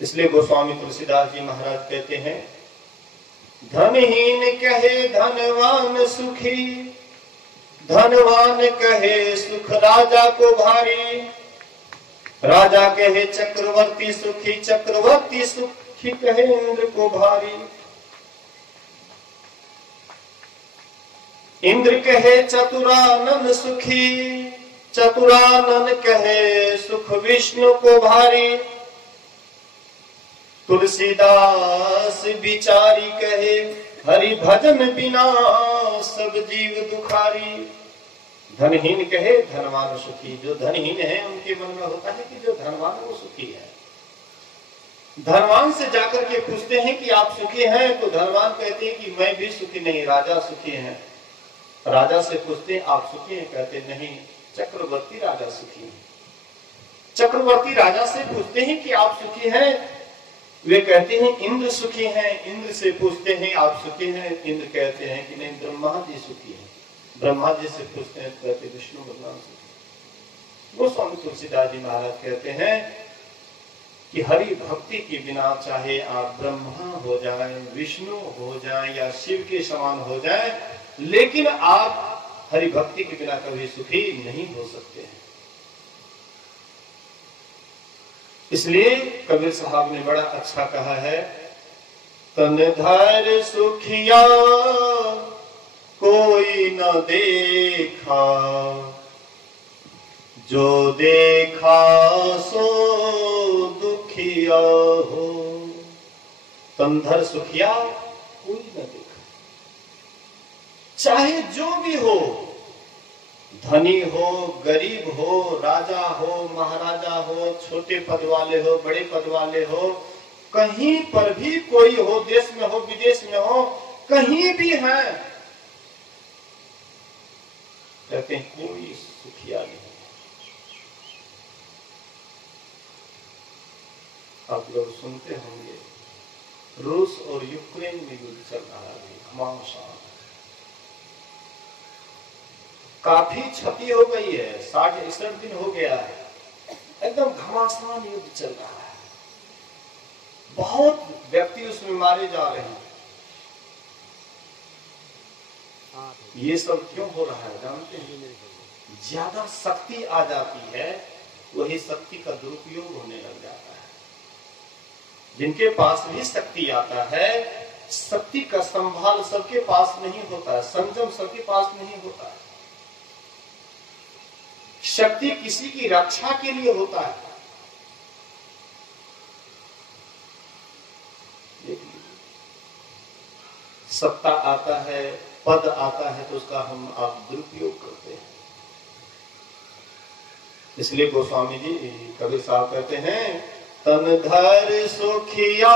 इसलिए गोस्वामी तुलसीदास जी महाराज कहते हैं धनहीन कहे धनवान सुखी, धनवान कहे सुख राजा को भारी, राजा कहे चक्रवर्ती सुखी, चक्रवर्ती सुखी कहे इंद्र को भारी, इंद्र कहे चतुरानन सुखी, चतुरानन कहे सुख विष्णु को भारी, तुलसीदास बिचारी कहे हरि भजन बिना सब जीव दुखारी। धनहीन कहे धनवान सुखी, जो धनहीन है उनके मन में होता है कि जो धनवान वो सुखी है। धनवान से जाकर के पूछते हैं कि आप सुखी हैं, तो धनवान कहते हैं कि मैं भी सुखी नहीं, राजा सुखी है। राजा से पूछते हैं आप सुखी हैं, कहते नहीं चक्रवर्ती राजा सुखी है। चक्रवर्ती राजा से पूछते हैं कि आप सुखी हैं, वे कहते हैं इंद्र सुखी हैं। इंद्र से पूछते हैं आप सुखी हैं, इंद्र कहते हैं कि नहीं ब्रह्मा जी सुखी हैं। ब्रह्मा जी से पूछते हैं कहते विष्णु भगवान सुखी। गोस्वामी तुलसीदास जी महाराज कहते हैं कि हरि भक्ति के बिना चाहे आप ब्रह्मा हो जाएं, विष्णु हो जाएं या शिव के समान हो जाएं, लेकिन आप हरि भक्ति के बिना कभी सुखी नहीं हो सकते हैं। इसलिए कबीर साहब ने बड़ा अच्छा कहा है, तन धर सुखिया कोई न देखा, जो देखा सो दुखिया हो। तन धर सुखिया कोई न देखा, चाहे जो भी हो, धनी हो, गरीब हो, राजा हो, महाराजा हो, छोटे पद वाले हो, बड़े पद वाले हो, कहीं पर भी कोई हो, देश में हो, विदेश में हो, कहीं भी है, कहते हैं कोई सुखिया नहीं। आप लोग सुनते होंगे रूस और यूक्रेन में युद्ध चल रहा है, घमासान, काफी क्षति हो गई है, 60-61 दिन हो गया है, एकदम घमासान युद्ध चल रहा है, बहुत व्यक्ति उसमें मारे जा रहे हैं। ये सब क्यों हो रहा है जानते हैं? ज्यादा शक्ति आ जाती है, वही शक्ति का दुरुपयोग होने लग जाता है। जिनके पास भी शक्ति आता है, शक्ति का संभाल सबके पास नहीं होता है, संयम सबके पास नहीं होता है। शक्ति किसी की रक्षा के लिए होता है। सत्ता आता है, पद आता है, तो उसका हम आप दुरुपयोग करते हैं। इसलिए गोस्वामी जी कबीर साहब कहते हैं, तन धर सुखिया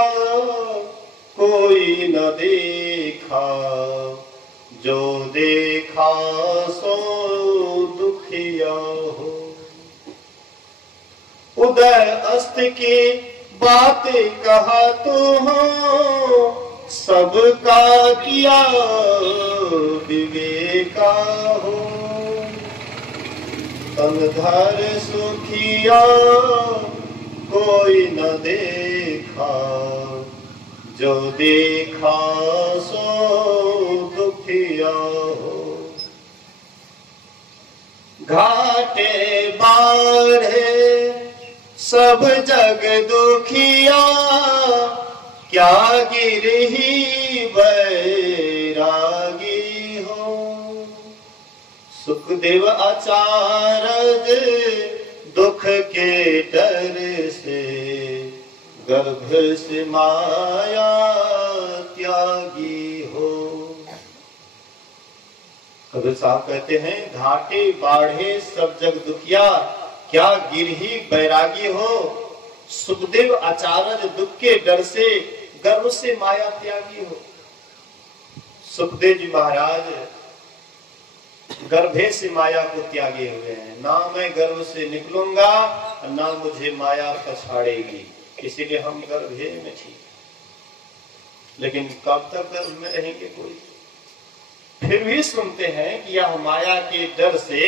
कोई न देखा, जो देखा सो दुखिया हो। उदय अस्त की बातें कहा तो हो, सबका किया विवेका हो। तन धर सुखिया कोई न देखा, जो देखा सो दुखिया हो। घाटे बाढ़े सब जग दुखिया, क्या गिरही बैरागी हो। सुखदेव आचार्य दुख के डर से, गर्भ से माया त्यागी हो। कबीर साहब कहते हैं, घाटे बाढ़े सब जग दुखिया, क्या गिरही बैरागी हो। सुखदेव आचार्य दुख के डर से, गर्भ से माया त्यागी हो। सुखदेव जी महाराज गर्भे से माया को त्यागे हुए हैं, ना मैं गर्भ से निकलूंगा, ना मुझे माया पछाड़ेगी, इसीलिए हम गर्भे में ठीक। लेकिन कब तक गर्भ में रहेंगे कोई? फिर भी सुनते हैं कि यह माया के डर से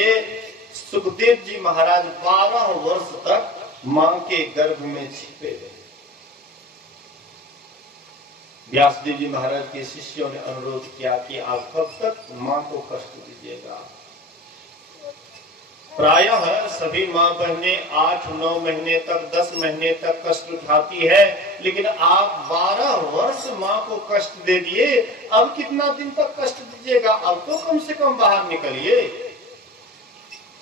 सुखदेव जी महाराज 12 वर्ष तक मां के गर्भ में छिपे रहे। व्यासदेव जी महाराज के शिष्यों ने अनुरोध किया कि आप कब तक मां को कष्ट दीजिएगा। प्रायः सभी मां बहनें 8-9 महीने तक, 10 महीने तक कष्ट उठाती है, लेकिन आप 12 वर्ष मां को कष्ट दे दिए, अब कितना दिन तक कष्ट दीजिएगा? अब तो कम से कम बाहर निकलिए।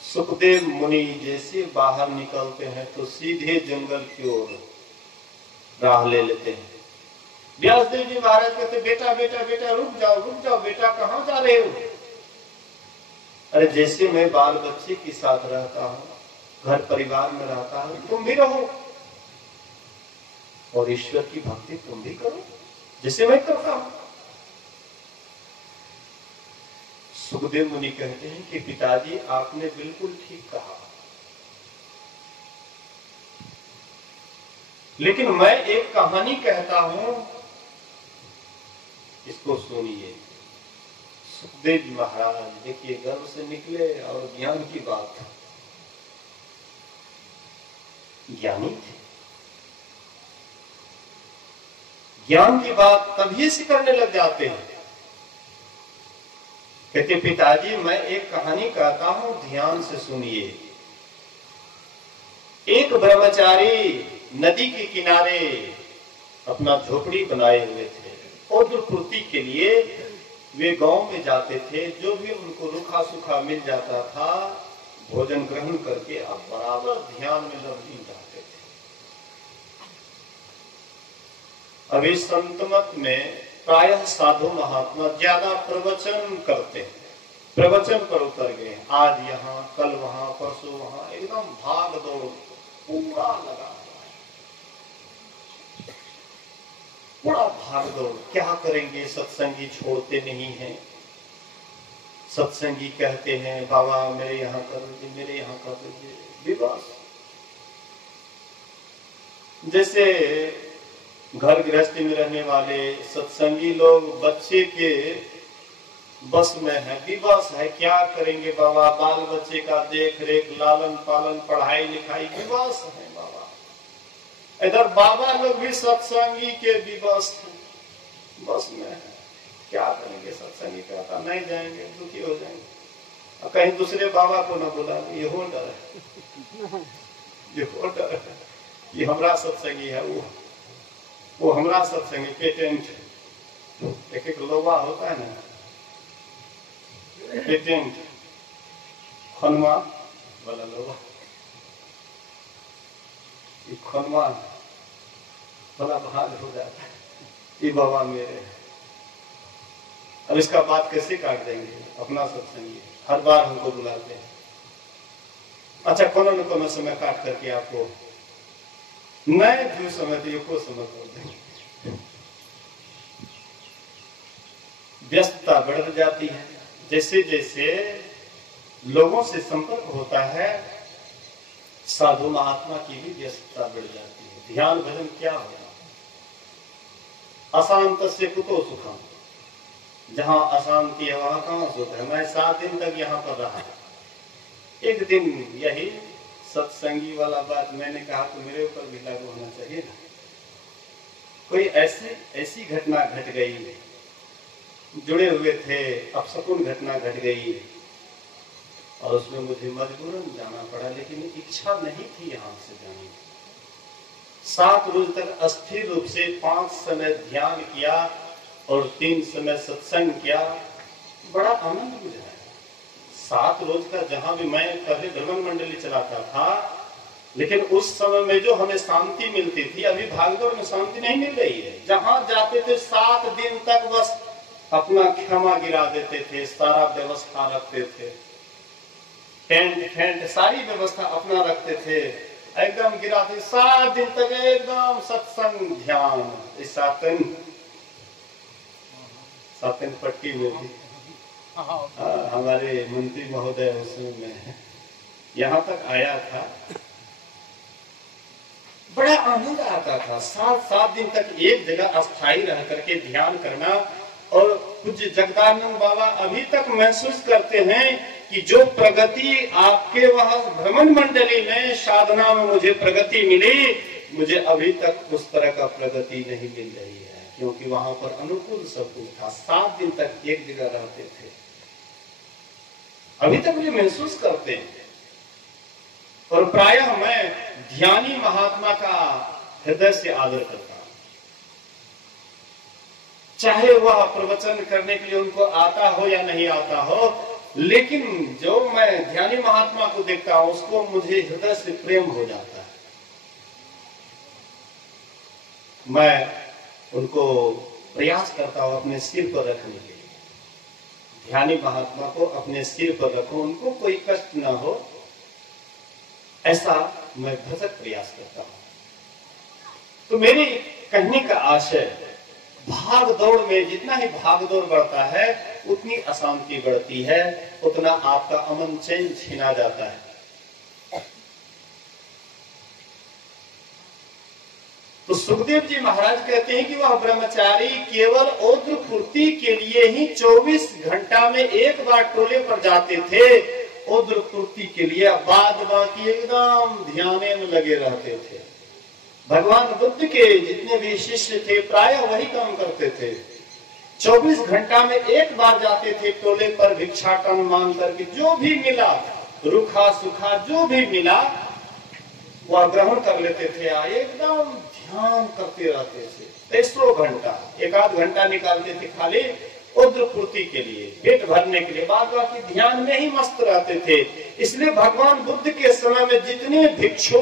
सुखदेव मुनि जैसे बाहर निकलते हैं तो सीधे जंगल की ओर राह ले लेते हैं। व्यासदेव जी महाराज कहते, बेटा बेटा बेटा रुक जाओ बेटा, कहाँ जा रहे हो? अरे जैसे मैं बाल बच्चे के साथ रहता हूँ, घर परिवार में रहता हूँ, तुम भी रहो और ईश्वर की भक्ति तुम भी करो जैसे मैं करता हूँ। सुखदेव मुनि कहते हैं कि पिताजी आपने बिल्कुल ठीक कहा, लेकिन मैं एक कहानी कहता हूं, इसको सुनिए। सुखदेव जी महाराज देखिए गर्भ से निकले और ज्ञान की बात, ज्ञानी थे, ज्ञान की बात तभी से करने लग जाते हैं। कहते पिताजी मैं एक कहानी कहता हूं, ध्यान से सुनिए। एक ब्रह्मचारी नदी के किनारे अपना झोपड़ी बनाए हुए थे और पूर्ति के लिए वे गांव में जाते थे। जो भी उनको रूखा सूखा मिल जाता था भोजन ग्रहण करके अब बराबर ध्यान में लग जाते थे। अभी संतमत में प्रायः साधु महात्मा ज्यादा प्रवचन करते हैं, प्रवचन पर उतर गए, आज यहाँ कल वहां परसों वहां, एकदम भाग दौड़ पूरा लगा, पूरा भाग दौड़। क्या करेंगे, सत्संगी छोड़ते नहीं हैं, सत्संगी कहते हैं बाबा मेरे यहाँ कर दीजिए, मेरे यहाँ कर दीजिए, विवास। जैसे घर गृहस्थी में रहने वाले सत्संगी लोग बच्चे के बस में है, विवश है, क्या करेंगे बाबा, बाल बच्चे का देख रेख, लालन पालन, पढ़ाई लिखाई, विवश है बाबा। इधर बाबा लोग भी सत्संगी के विवश बस में है, क्या करेंगे, सत्संगी का नहीं जाएंगे, दुखी हो जाएंगे, और कहीं दूसरे बाबा को न बुला, ये हो डर है, ये हो डर है, ये हमारा सत्संगी है, वो हमारा सत्संगी पेटेंट। एक लोबा होता है ना, पेटेंट खनवा वाला लोबा, ये खनवा बड़ा भाग हो जाता है, ये बाबा मेरे। अब इसका बात कैसे काट देंगे, अपना सत्संगी हर बार हमको बुलाते हैं। अच्छा कोनो न कोनो समय काट करके आपको नए जो समय दिए को समय बोल देंगे। व्यस्तता बढ़ जाती है, जैसे जैसे लोगों से संपर्क होता है, साधु महात्मा की भी व्यस्तता बढ़ जाती है। ध्यान भजन क्या होगा, अशांत से कुतो सुखम, जहां अशांति है वहां कहां सुख है। मैं 7 दिन तक यहाँ पर रहा, एक दिन यही सत्संगी वाला बात मैंने कहा तो मेरे ऊपर भी लागू होना चाहिए ना। कोई ऐसी घटना घट गई, जुड़े हुए थे, अपशकुन घटना घट गई और उसमें मुझे मजबूरन जाना पड़ा, लेकिन इच्छा नहीं थी यहाँ से जाने की। 7 रोज तक अस्थिर रूप से 5 समय ध्यान किया और 3 समय सत्संग किया, बड़ा आनंद मुझे है। 7 रोज का जहां भी, मैं पहले धर्म मंडली चलाता था, लेकिन उस समय में जो हमें शांति मिलती थी, अभी भागदौड़ में शांति नहीं मिल रही है। जहां जाते थे 7 दिन तक बस अपना क्षमा गिरा देते थे, सारा व्यवस्था रखते थे, टेंट सारी व्यवस्था अपना रखते थे, एकदम गिराते। 7 दिन तक एकदम सत्संग ध्यान। इस सातन पट्टी में भी हमारे मंत्री महोदय उसमें यहाँ तक आया था, बड़ा आनंद आता था। 7 दिन तक एक जगह अस्थायी रह करके ध्यान करना। और कुछ जगदानंद बाबा अभी तक महसूस करते हैं कि जो प्रगति आपके वहां भ्रमण मंडली में साधना में मुझे प्रगति मिली, मुझे अभी तक उस तरह का प्रगति नहीं मिल रही है, क्योंकि वहां पर अनुकूल सब कुछ था। 7 दिन तक एक जगह रहते थे, अभी तक मुझे महसूस करते हैं। और प्रायः मैं ध्यानी महात्मा का हृदय से आदर करता हूं, चाहे वह प्रवचन करने के लिए उनको आता हो या नहीं आता हो, लेकिन जो मैं ध्यानी महात्मा को देखता हूं उसको मुझे हृदय से प्रेम हो जाता है। मैं उनको प्रयास करता हूं अपने सिर पर रखने के लिए, ध्यानी महात्मा को अपने सिर पर रखूं, उनको कोई कष्ट ना हो, ऐसा मैं भरसक प्रयास करता हूं। तो मेरे कहने का आशय, भाग दौड़ में जितना ही भाग दौड़ बढ़ता है उतनी अशांति बढ़ती है, उतना आपका अमन चैन छीना जाता है। तो सुखदेव जी महाराज कहते हैं कि वह ब्रह्मचारी केवल औद्र पूर्ति के लिए ही 24 घंटा में एक बार टोले पर जाते थे, औद्र पूर्ति के लिए, बाद बाकी एकदम ध्यान में लगे रहते थे। भगवान बुद्ध के जितने भी शिष्य थे प्रायः वही काम करते थे। 24 घंटा में एक बार जाते थे टोले पर, भिक्षाटन मांग करके जो भी मिला, रूखा सूखा जो भी मिला वह ग्रहण कर लेते थे, एकदम ध्यान करते रहते थे। 23 घंटा, 1 घंटा निकालते थे खाली उद्र पूर्ति के लिए, पेट भरने के लिए, बाद बाकी ध्यान में ही मस्त रहते थे। इसलिए भगवान बुद्ध के समय में जितने भिक्षु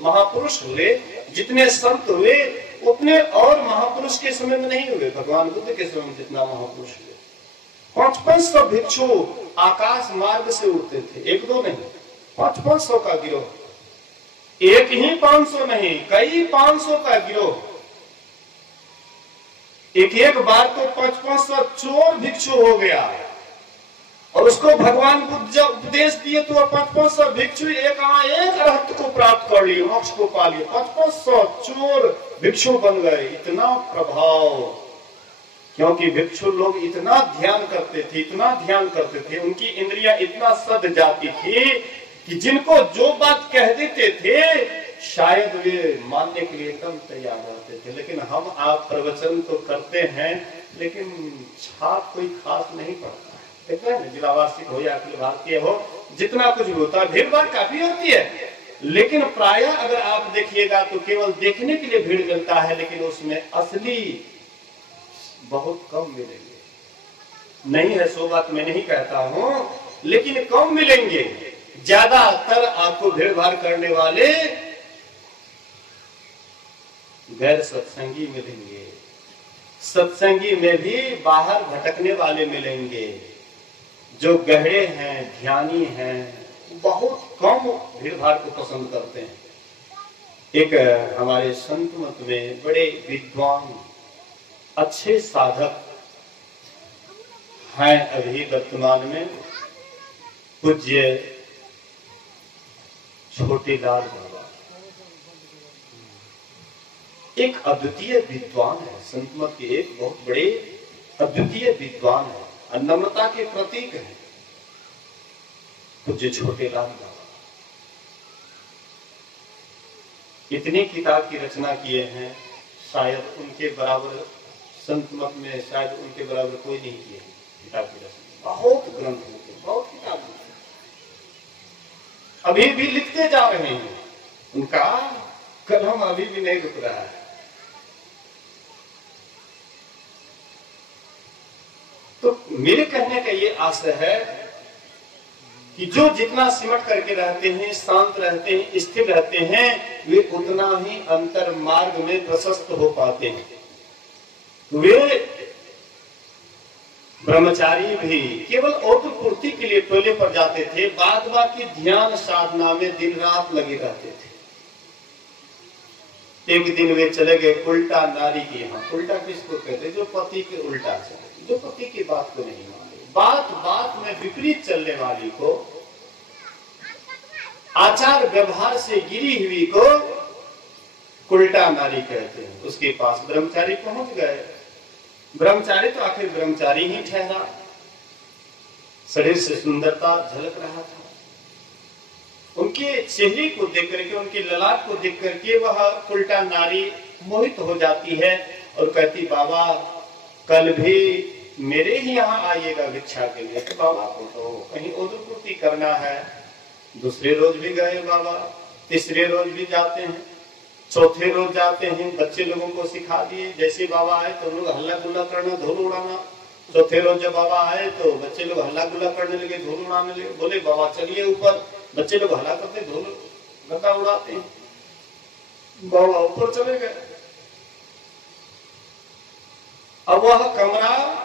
महापुरुष हुए, जितने संत हुए, उतने और महापुरुष के समय में नहीं हुए। भगवान बुद्ध के समय में जितना महापुरुष हुए, 500 भिक्षु आकाश मार्ग से उड़ते थे, 1-2 नहीं, 500 का गिरोह, एक ही 500 नहीं, कई 500 का गिरोह। एक बार तो 500 चोर भिक्षु हो गया, और उस उसको भगवान बुद्ध जब उपदेश दिए तो 5500 भिक्षु एक अरहत को प्राप्त कर लिए, मोक्ष को पा लिए। 5500 चोर भिक्षु बन गए। इतना प्रभाव, क्योंकि भिक्षु लोग इतना ध्यान करते थे, इतना ध्यान करते थे, उनकी इंद्रियां इतना सद जाती थी कि जिनको जो बात कह देते थे शायद वे मानने के लिए एकदम तैयार रहते थे। लेकिन हम आप प्रवचन तो करते हैं लेकिन छाप कोई खास नहीं पड़ता है। देखते हैं जिला वार्षिक हो या अखिल भारतीय हो, जितना कुछ भी होता है, भीड़ भाड़ काफी होती है, लेकिन प्रायः अगर आप देखिएगा तो केवल देखने के लिए भीड़ मिलता है, लेकिन उसमें असली बहुत कम मिलेंगे। नहीं है सो बात मैं नहीं कहता हूं, लेकिन कम मिलेंगे। ज्यादातर आपको भीड़ भाड़ करने वाले गैर सत्संगी मिलेंगे। सत्संगी में भी बाहर भटकने वाले मिलेंगे। जो गहरे हैं, ध्यानी हैं, बहुत कम भीड़ भाड़ को पसंद करते हैं। एक हमारे संत मत में बड़े विद्वान अच्छे साधक हैं अभी वर्तमान में, पूज्य छोटेलाल बाबा। एक अद्वितीय विद्वान है, संत मत के एक बहुत बड़े अद्वितीय विद्वान है, नम्रता के प्रतीक है पूज्य छोटेलाल बाबा। इतनी किताब की रचना किए हैं, शायद उनके बराबर संत मत में शायद उनके बराबर कोई नहीं किए किताब की रचना। बहुत ग्रंथ लिखे, बहुत किताब लिखे, अभी भी लिखते जा रहे हैं। उनका कलम अभी भी नहीं रुक रहा है। तो मेरे कहने का ये आशय है कि जो जितना सिमट करके रहते हैं, शांत रहते हैं, स्थिर रहते हैं, वे उतना ही अंतर मार्ग में प्रशस्त हो पाते हैं। वे ब्रह्मचारी भी केवल औतक पूर्ति के लिए टोले पर जाते थे, बाद बाकी ध्यान साधना में दिन रात लगे रहते थे। एक दिन वे चले गए उल्टा नारी के यहाँ। उल्टा किसको कहते? जो पति के उल्टा चले, जो पति की बात को नहीं माने, बात बात में विपरीत चलने वाली को, आचार व्यवहार से गिरी हुई को उल्टा नारी कहते हैं। उसके पास ब्रह्मचारी पहुंच गए। ब्रह्मचारी तो आखिर ब्रह्मचारी ही ठहरा, शरीर से सुंदरता झलक रहा था। उनके चेहरे को देख करके, उनके ललाट को देख करके वह उल्टा नारी मोहित हो जाती है और कहती, बाबा कल भी मेरे ही यहाँ आइएगा भिक्षा के लिए। तो बाबा को तो कहीं उदरपूर्ति करना है। दूसरे रोज भी गए बाबा, तीसरे रोज भी जाते हैं, चौथे रोज जाते हैं। बच्चे लोगों को सिखा दिए, जैसे बाबा आए तो लोग हल्ला गुल्ला करना, धूल उड़ाना। चौथे रोज जब बाबा आए तो बच्चे लोग हल्ला गुल्ला करने लगे, धूल उड़ाने लगे। बोले बाबा चलिए ऊपर। बच्चे लोग हल्ला करते, धूल गद्दा उड़ाते हैं। बाबा ऊपर चले गए। अब वह कमरा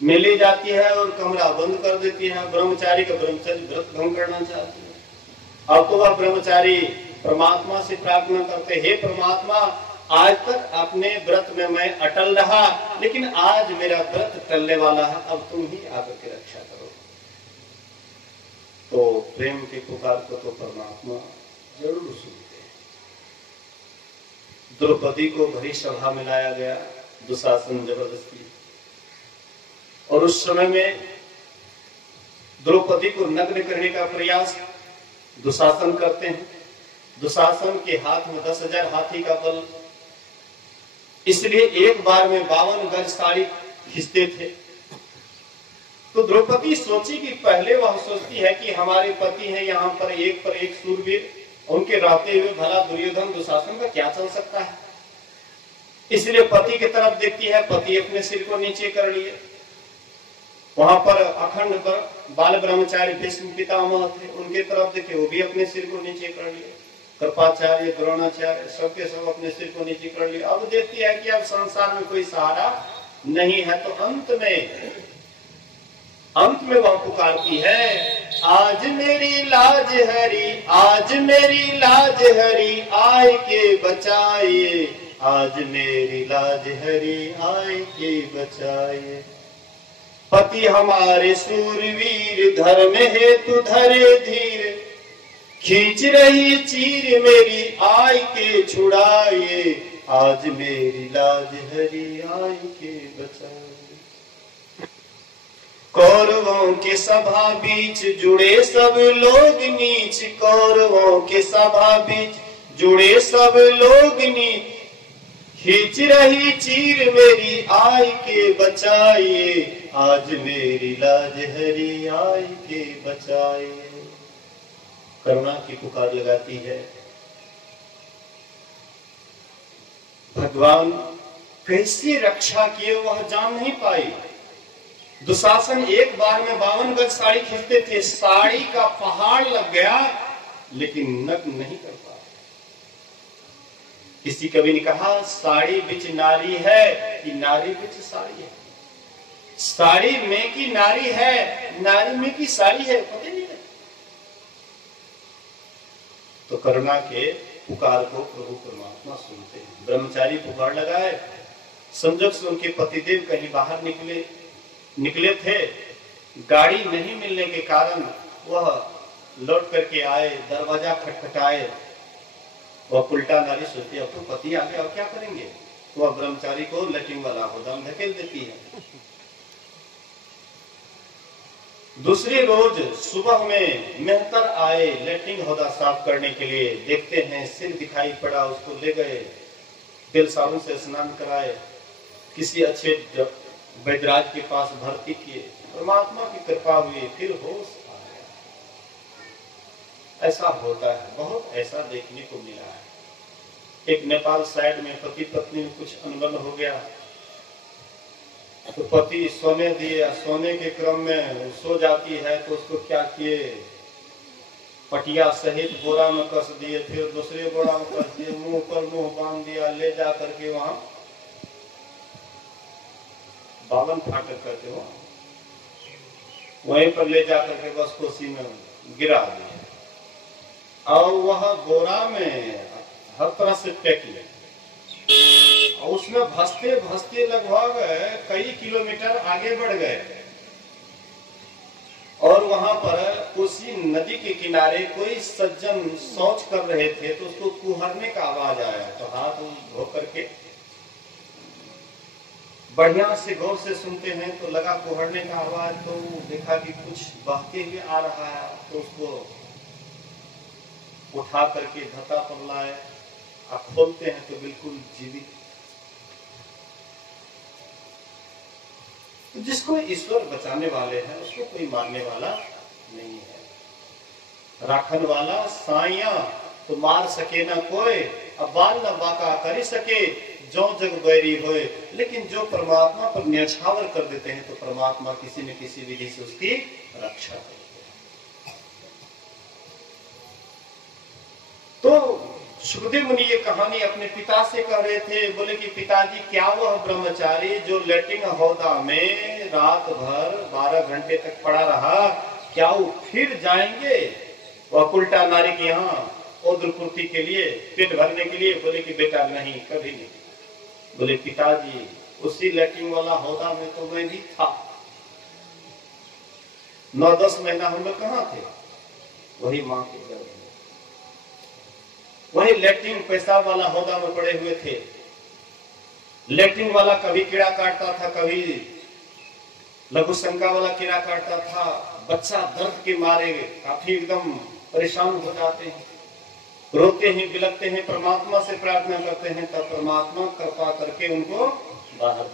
में ले जाती है और कमरा बंद कर देती है। ब्रह्मचारी का ब्रह्मचर्य व्रत भंग करना चाहती है। अब तो वह ब्रह्मचारी परमात्मा से प्रार्थना करते, हे परमात्मा आज तक अपने व्रत में मैं अटल रहा, लेकिन आज मेरा व्रत टलने वाला है, अब तुम ही आकर के रक्षा करो। तो प्रेम के पुकार को तो परमात्मा जरूर सुनते हैं। द्रौपदी को भरी सभा में लाया गया, दुशासन जबरदस्ती, और उस समय में द्रौपदी को नग्न करने का प्रयास दुशासन करते हैं। दुशासन के हाथ में 10,000 हाथी का बल, इसलिए एक बार में 52 गज साड़ी खींचते थे। तो द्रौपदी सोची कि पहले वह सोचती है कि हमारे पति हैं यहाँ पर एक सूरवीर, उनके रहते हुए भला दुर्योधन दुशासन का क्या चल सकता है। इसलिए पति की तरफ देखती है, पति अपने सिर को नीचे कर लिए। वहां पर अखंड बाल ब्रह्मचारी भीष्म पितामह थे, उनके तरफ देखे, वो भी अपने सिर को नीचे कर लिए। कृपाचार्य, द्रोणाचार्य, सबके सब अपने सिर को नीचे कर लिए। अब देखती है कि अब संसार में कोई सहारा नहीं है, तो अंत में वह पुकारती है, आज मेरी लाज हरी, आज मेरी लाज हरी, आए के बचाइए, आज मेरी लाज हरी, आए के बचाइए। पति हमारे सूरवीर, धर्म हेतु धरे धीर, खींच रही चीर मेरी आय के छुड़ाए, आज मेरी लाज हरी आय के बचाए। कौरवों के सभा बीच जुड़े सब लोग नीच, कौरवों के सभा बीच जुड़े सब लोग नीच, खींच रही चीर मेरी आय के बचाइए, आज मेरी लाज हरी आय के बचाए। करुणा की पुकार लगाती है। भगवान कैसी रक्षा किए वह जान नहीं पाई। दुशासन एक बार में 52 गज साड़ी खींचते थे, साड़ी का पहाड़ लग गया लेकिन नग्न नहीं कर पाया। किसी कवि ने कहा साड़ी बिच नारी है कि नारी बिच साड़ी है। साड़ी में की नारी है, नारी में की साड़ी है, पता नहीं है। तो करुणा के पुकार को प्रभु परमात्मा सुनते हैं। ब्रह्मचारी पुकार लगाए, संजोग से उनके पतिदेव कहीं बाहर निकले थे, गाड़ी नहीं मिलने के कारण वह लौट करके आए, दरवाजा खटखटाए। वह उल्टा नारी सोचती है अब तो पति आ गया, अब क्या करेंगे। वह ब्रह्मचारी को लैट्रिन वाला होदा में धकेल देती है। दूसरी रोज सुबह में मेहतर आए लैट्रिन होदा साफ करने के लिए, देखते हैं सिर दिखाई पड़ा, उसको ले गए, तेल साबुन से स्नान कराए, किसी अच्छे वैद्यराज के पास भर्ती किए। परमात्मा की कृपा हुई, फिर होश आ गया। ऐसा होता है, बहुत ऐसा देखने को मिला है। एक नेपाल साइड में पति पत्नी में कुछ अनबन हो गया, तो पति सोने दिए, सोने के क्रम में सो जाती है तो उसको क्या किए, पटिया सहित बोरा में कस दिए, फिर दूसरे बोरा में कस दिए, मुंह पर मुंह बांध दिया, ले जा करके वहां 52 फाटक करते हो वहीं पर ले जा करके बस कोसी में गिरा दिया। और वह बोरा में हर तरह से पैक ले, और उसमें भसते भसते लगभग कई किलोमीटर आगे बढ़ गए। और वहां पर कोसी नदी के किनारे कोई सज्जन शौच कर रहे थे, तो उसको कुहरने का आवाज आया, तो हाथ धो करके बढ़िया से गौर से सुनते हैं तो लगा कुहरने का आवाज, तो देखा कि कुछ बहते हुए आ रहा है, तो उसको उठा करके धता पर लाए, आप खोलते हैं तो बिल्कुल जीवित। तो जिसको ईश्वर बचाने वाले हैं उसको कोई मारने वाला नहीं है। राखन वाला साइया तो मार सके ना कोई, अब बाल न बाका कर सके, जो जग बैरी होए। लेकिन जो परमात्मा पर न्यौछावर कर देते हैं तो परमात्मा किसी न किसी विधि से उसकी रक्षा करते हैं। तो सुखदेव मुनि ये कहानी अपने पिता से कह रहे थे, बोले कि पिताजी क्या वह ब्रह्मचारी जो लैट्रिन हौदा में रात भर 12 घंटे तक पड़ा रहा, क्या वो फिर जाएंगे वह उल्टा नारी के यहाँ उद्रपूर्ति के लिए, पेट भरने के लिए? बोले कि बेटा नहीं, कभी नहीं। बोले पिताजी उसी लैट्रिन वाला हौदा में तो मैं भी था, 9-10 महीना हम लोग कहाँ थे, वही माँ के गर्भ में, वही लैट्रिन पेशाब वाला हौदा में पड़े हुए थे। लैट्रिन वाला कभी कीड़ा काटता था, कभी लघु शंका वाला कीड़ा काटता था। बच्चा दर्द के मारे काफी एकदम परेशान हो जाते हैं, रोते हैं, बिलखते हैं, परमात्मा से प्रार्थना करते हैं, तब परमात्मा कृपा करके उनको बाहर।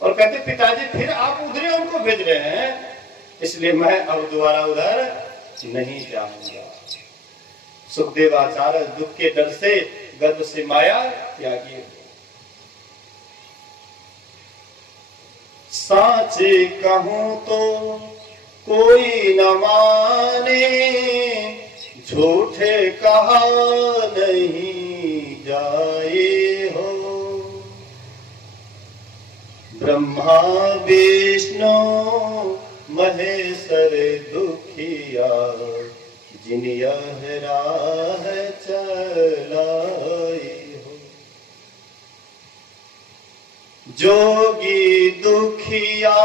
और कहते पिताजी फिर आप उधर उनको भेज रहे हैं, इसलिए मैं अब दोबारा उधर नहीं जाऊंगा। सुखदेव आचार्य दुख के डर से गर्भ से माया त्यागी। साचे कहूं तो कोई न माने, झूठे कहा नहीं जाए हो। ब्रह्मा विष्णु महेश्वर दुखिया, जिन यह राह चलाई हो। जोगी दुखिया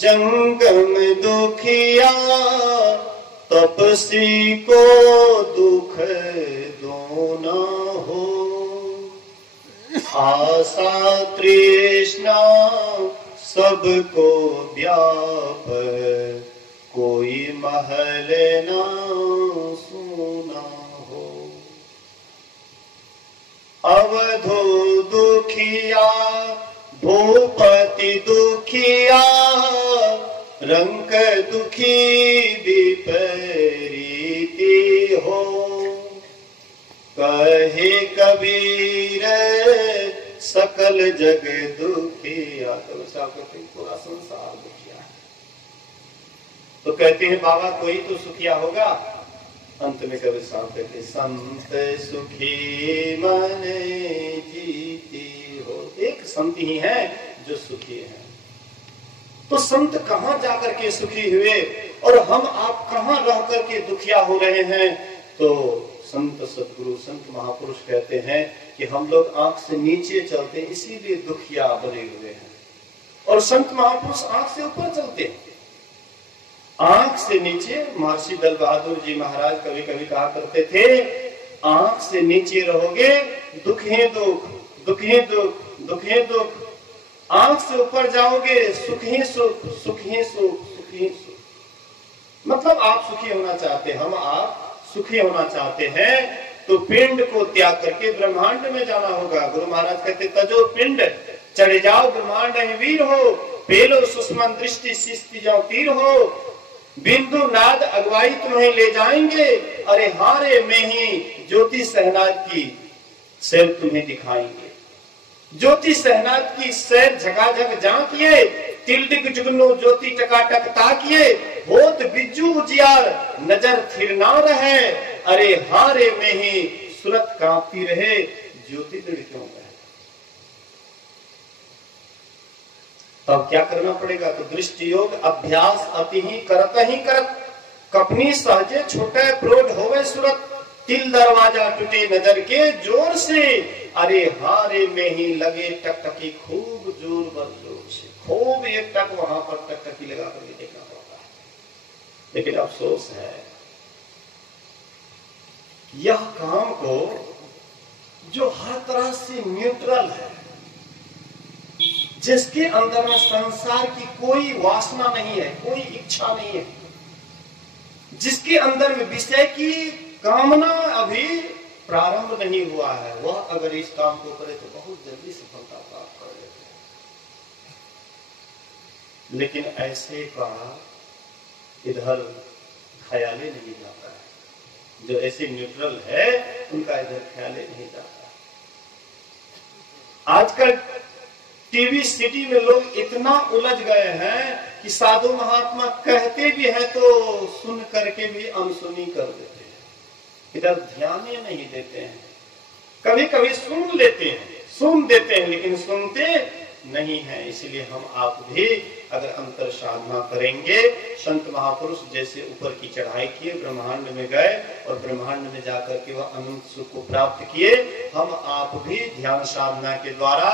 जंगम दुखिया, तपसी को दुख दो न हो। आशा तृष्णा सबको व्याप, कोई महल न सुना हो। अवधो दुखिया भूपति दुखिया, रंक दुखी विपरीति हो। कहे कबीर सकल जग दुखिया, तो साहब कहते हैं पूरा संसार दुखिया है। तो कहते हैं बाबा कोई तो सुखिया होगा। अंत में कबीर साहब कहते हैं संत सुखी मन जीती हो। एक संत ही है जो सुखी है। तो संत कहां जाकर के सुखी हुए और हम आप कहां रह करके दुखिया हो रहे हैं? तो संत सदगुरु संत महापुरुष कहते हैं कि हम लोग आंख से नीचे चलते हैं, इसीलिए दुखिया बने हुए हैं। और संत महापुरुष आंख से ऊपर चलते हैं, आंख से नीचे। महर्षि दल बहादुर जी महाराज कभी कभी कहा करते थे, आंख से नीचे रहोगे दुख ही दुख, दुख ही दुख, दुख ही दुख। आंख से ऊपर जाओगे सुख ही सुख, सुख ही सुख, सुख ही सुख। मतलब आप सुखी होना चाहते हैं, हम आप सुखी होना चाहते हैं, तो पिंड को त्याग करके ब्रह्मांड में जाना होगा। गुरु महाराज कहते तजो पिंड चढ़े जाओ ब्रह्मांड वीर हो, पेलो सुषमन दृष्टि शिस्ति जाओ तीर हो। बिंदु नाद अगुवाई तुम्हें ले जाएंगे, अरे हारे में ही ज्योति सहनाद की सैर तुम्हें दिखाएंगे। ज्योति सहनाद की सैर झकाझक झांकिए, तिलडिग जुगनू ज्योति टकाटक ताकिए। होत बिज्जू उजियार नजर थिर ना रहे, अरे हारे में ही सूरत कांपती रहे, ज्योति दृढ़ क्यों रहे। तब क्या करना पड़ेगा? तो दृष्टि योग अभ्यास अति ही करत कपनी सहजे छोटे प्रोढ़ होवे सूरत। तिल दरवाजा टूटे नजर के जोर से, अरे हारे में ही लगे टकटकी खूब जोर बर जोर से। खूब एक टक वहां पर टकटकी लगा करके देखना पड़ता है। लेकिन अफसोस है यह काम को जो हर तरह से न्यूट्रल है, जिसके अंदर में संसार की कोई वासना नहीं है, कोई इच्छा नहीं है, जिसके अंदर में विषय की कामना अभी प्रारंभ नहीं हुआ है, वह अगर इस काम को करे तो बहुत जल्दी सफलता प्राप्त कर लेते हैं। लेकिन ऐसे का इधर ख्याल ही नहीं जाता है। जो ऐसे न्यूट्रल है उनका इधर ख्याल ही नहीं जाता। आजकल टीवी सिटी में लोग इतना उलझ गए हैं कि साधु महात्मा कहते भी हैं तो सुन करके भी अनसुनी कर देते हैं, इधर ध्यान ही नहीं देते हैं। कभी कभी सुन लेते हैं, सुन देते हैं, लेकिन सुनते नहीं है। इसलिए हम आप भी अगर अंतर साधना करेंगे, संत महापुरुष जैसे ऊपर की चढ़ाई किए, ब्रह्मांड में गए और ब्रह्मांड में जाकर के वह अनंत सुख को प्राप्त किए, हम आप भी ध्यान साधना के द्वारा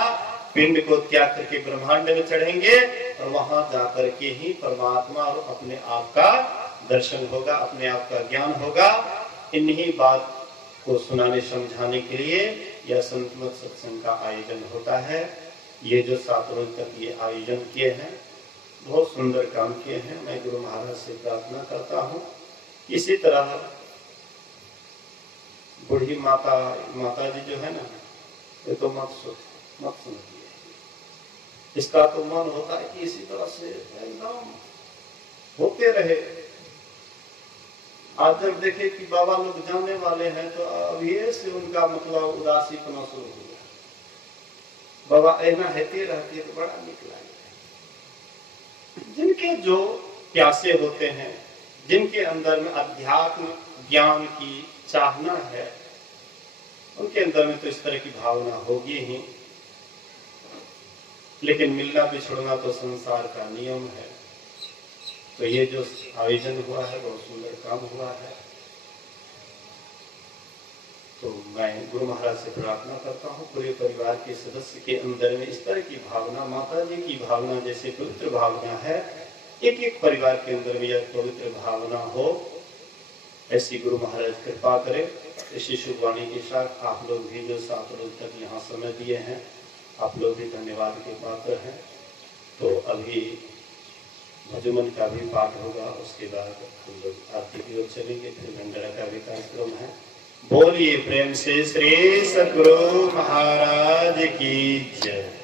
पिंड को त्याग करके ब्रह्मांड में चढ़ेंगे और वहां जाकर के ही परमात्मा और अपने आप का दर्शन होगा, अपने आप का ज्ञान होगा। इन्हीं बात को सुनाने समझाने के लिए यह संतमत सत्संग का आयोजन होता है। ये जो 7 रोज तक ये आयोजन किए हैं, बहुत सुंदर काम किए हैं। मैं गुरु महाराज से प्रार्थना करता हूँ इसी तरह बूढ़ी माता जी जो है ना, ये तो मत सुनिए। इसका तो मन होता है कि इसी तरह से एकदम होते रहे। आज जब देखे कि बाबा लोग जाने वाले हैं तो अभी से उनका मतलब उदासीपना शुरू हो गया। बाबा ऐना हेते रहती है तो बड़ा निकला। जिनके जो प्यासे होते हैं, जिनके अंदर में अध्यात्म ज्ञान की चाहना है, उनके अंदर में तो इस तरह की भावना होगी ही। लेकिन मिलना बिछड़ना तो संसार का नियम है। तो ये जो आयोजन हुआ है बहुत सुंदर काम हुआ है। तो मैं गुरु महाराज से प्रार्थना करता हूँ पूरे परिवार के सदस्य के अंदर में इस तरह की भावना, माता जी की भावना जैसे पवित्र भावना है, एक एक परिवार के अंदर में यह पवित्र भावना हो, ऐसी गुरु महाराज कृपा करें। इसी शुभवाणी के साथ आप लोग भी जो 7 लोग तक यहाँ समय दिए हैं, आप लोग भी धन्यवाद के पात्र हैं। तो अभी भजमन का भी पाठ होगा, उसके बाद हम लोग आरती की ओर चलेंगे, फिर भंडारा का भी कार्यक्रम है। बोलिए प्रेम से श्री सद्गुरु महाराज की जय।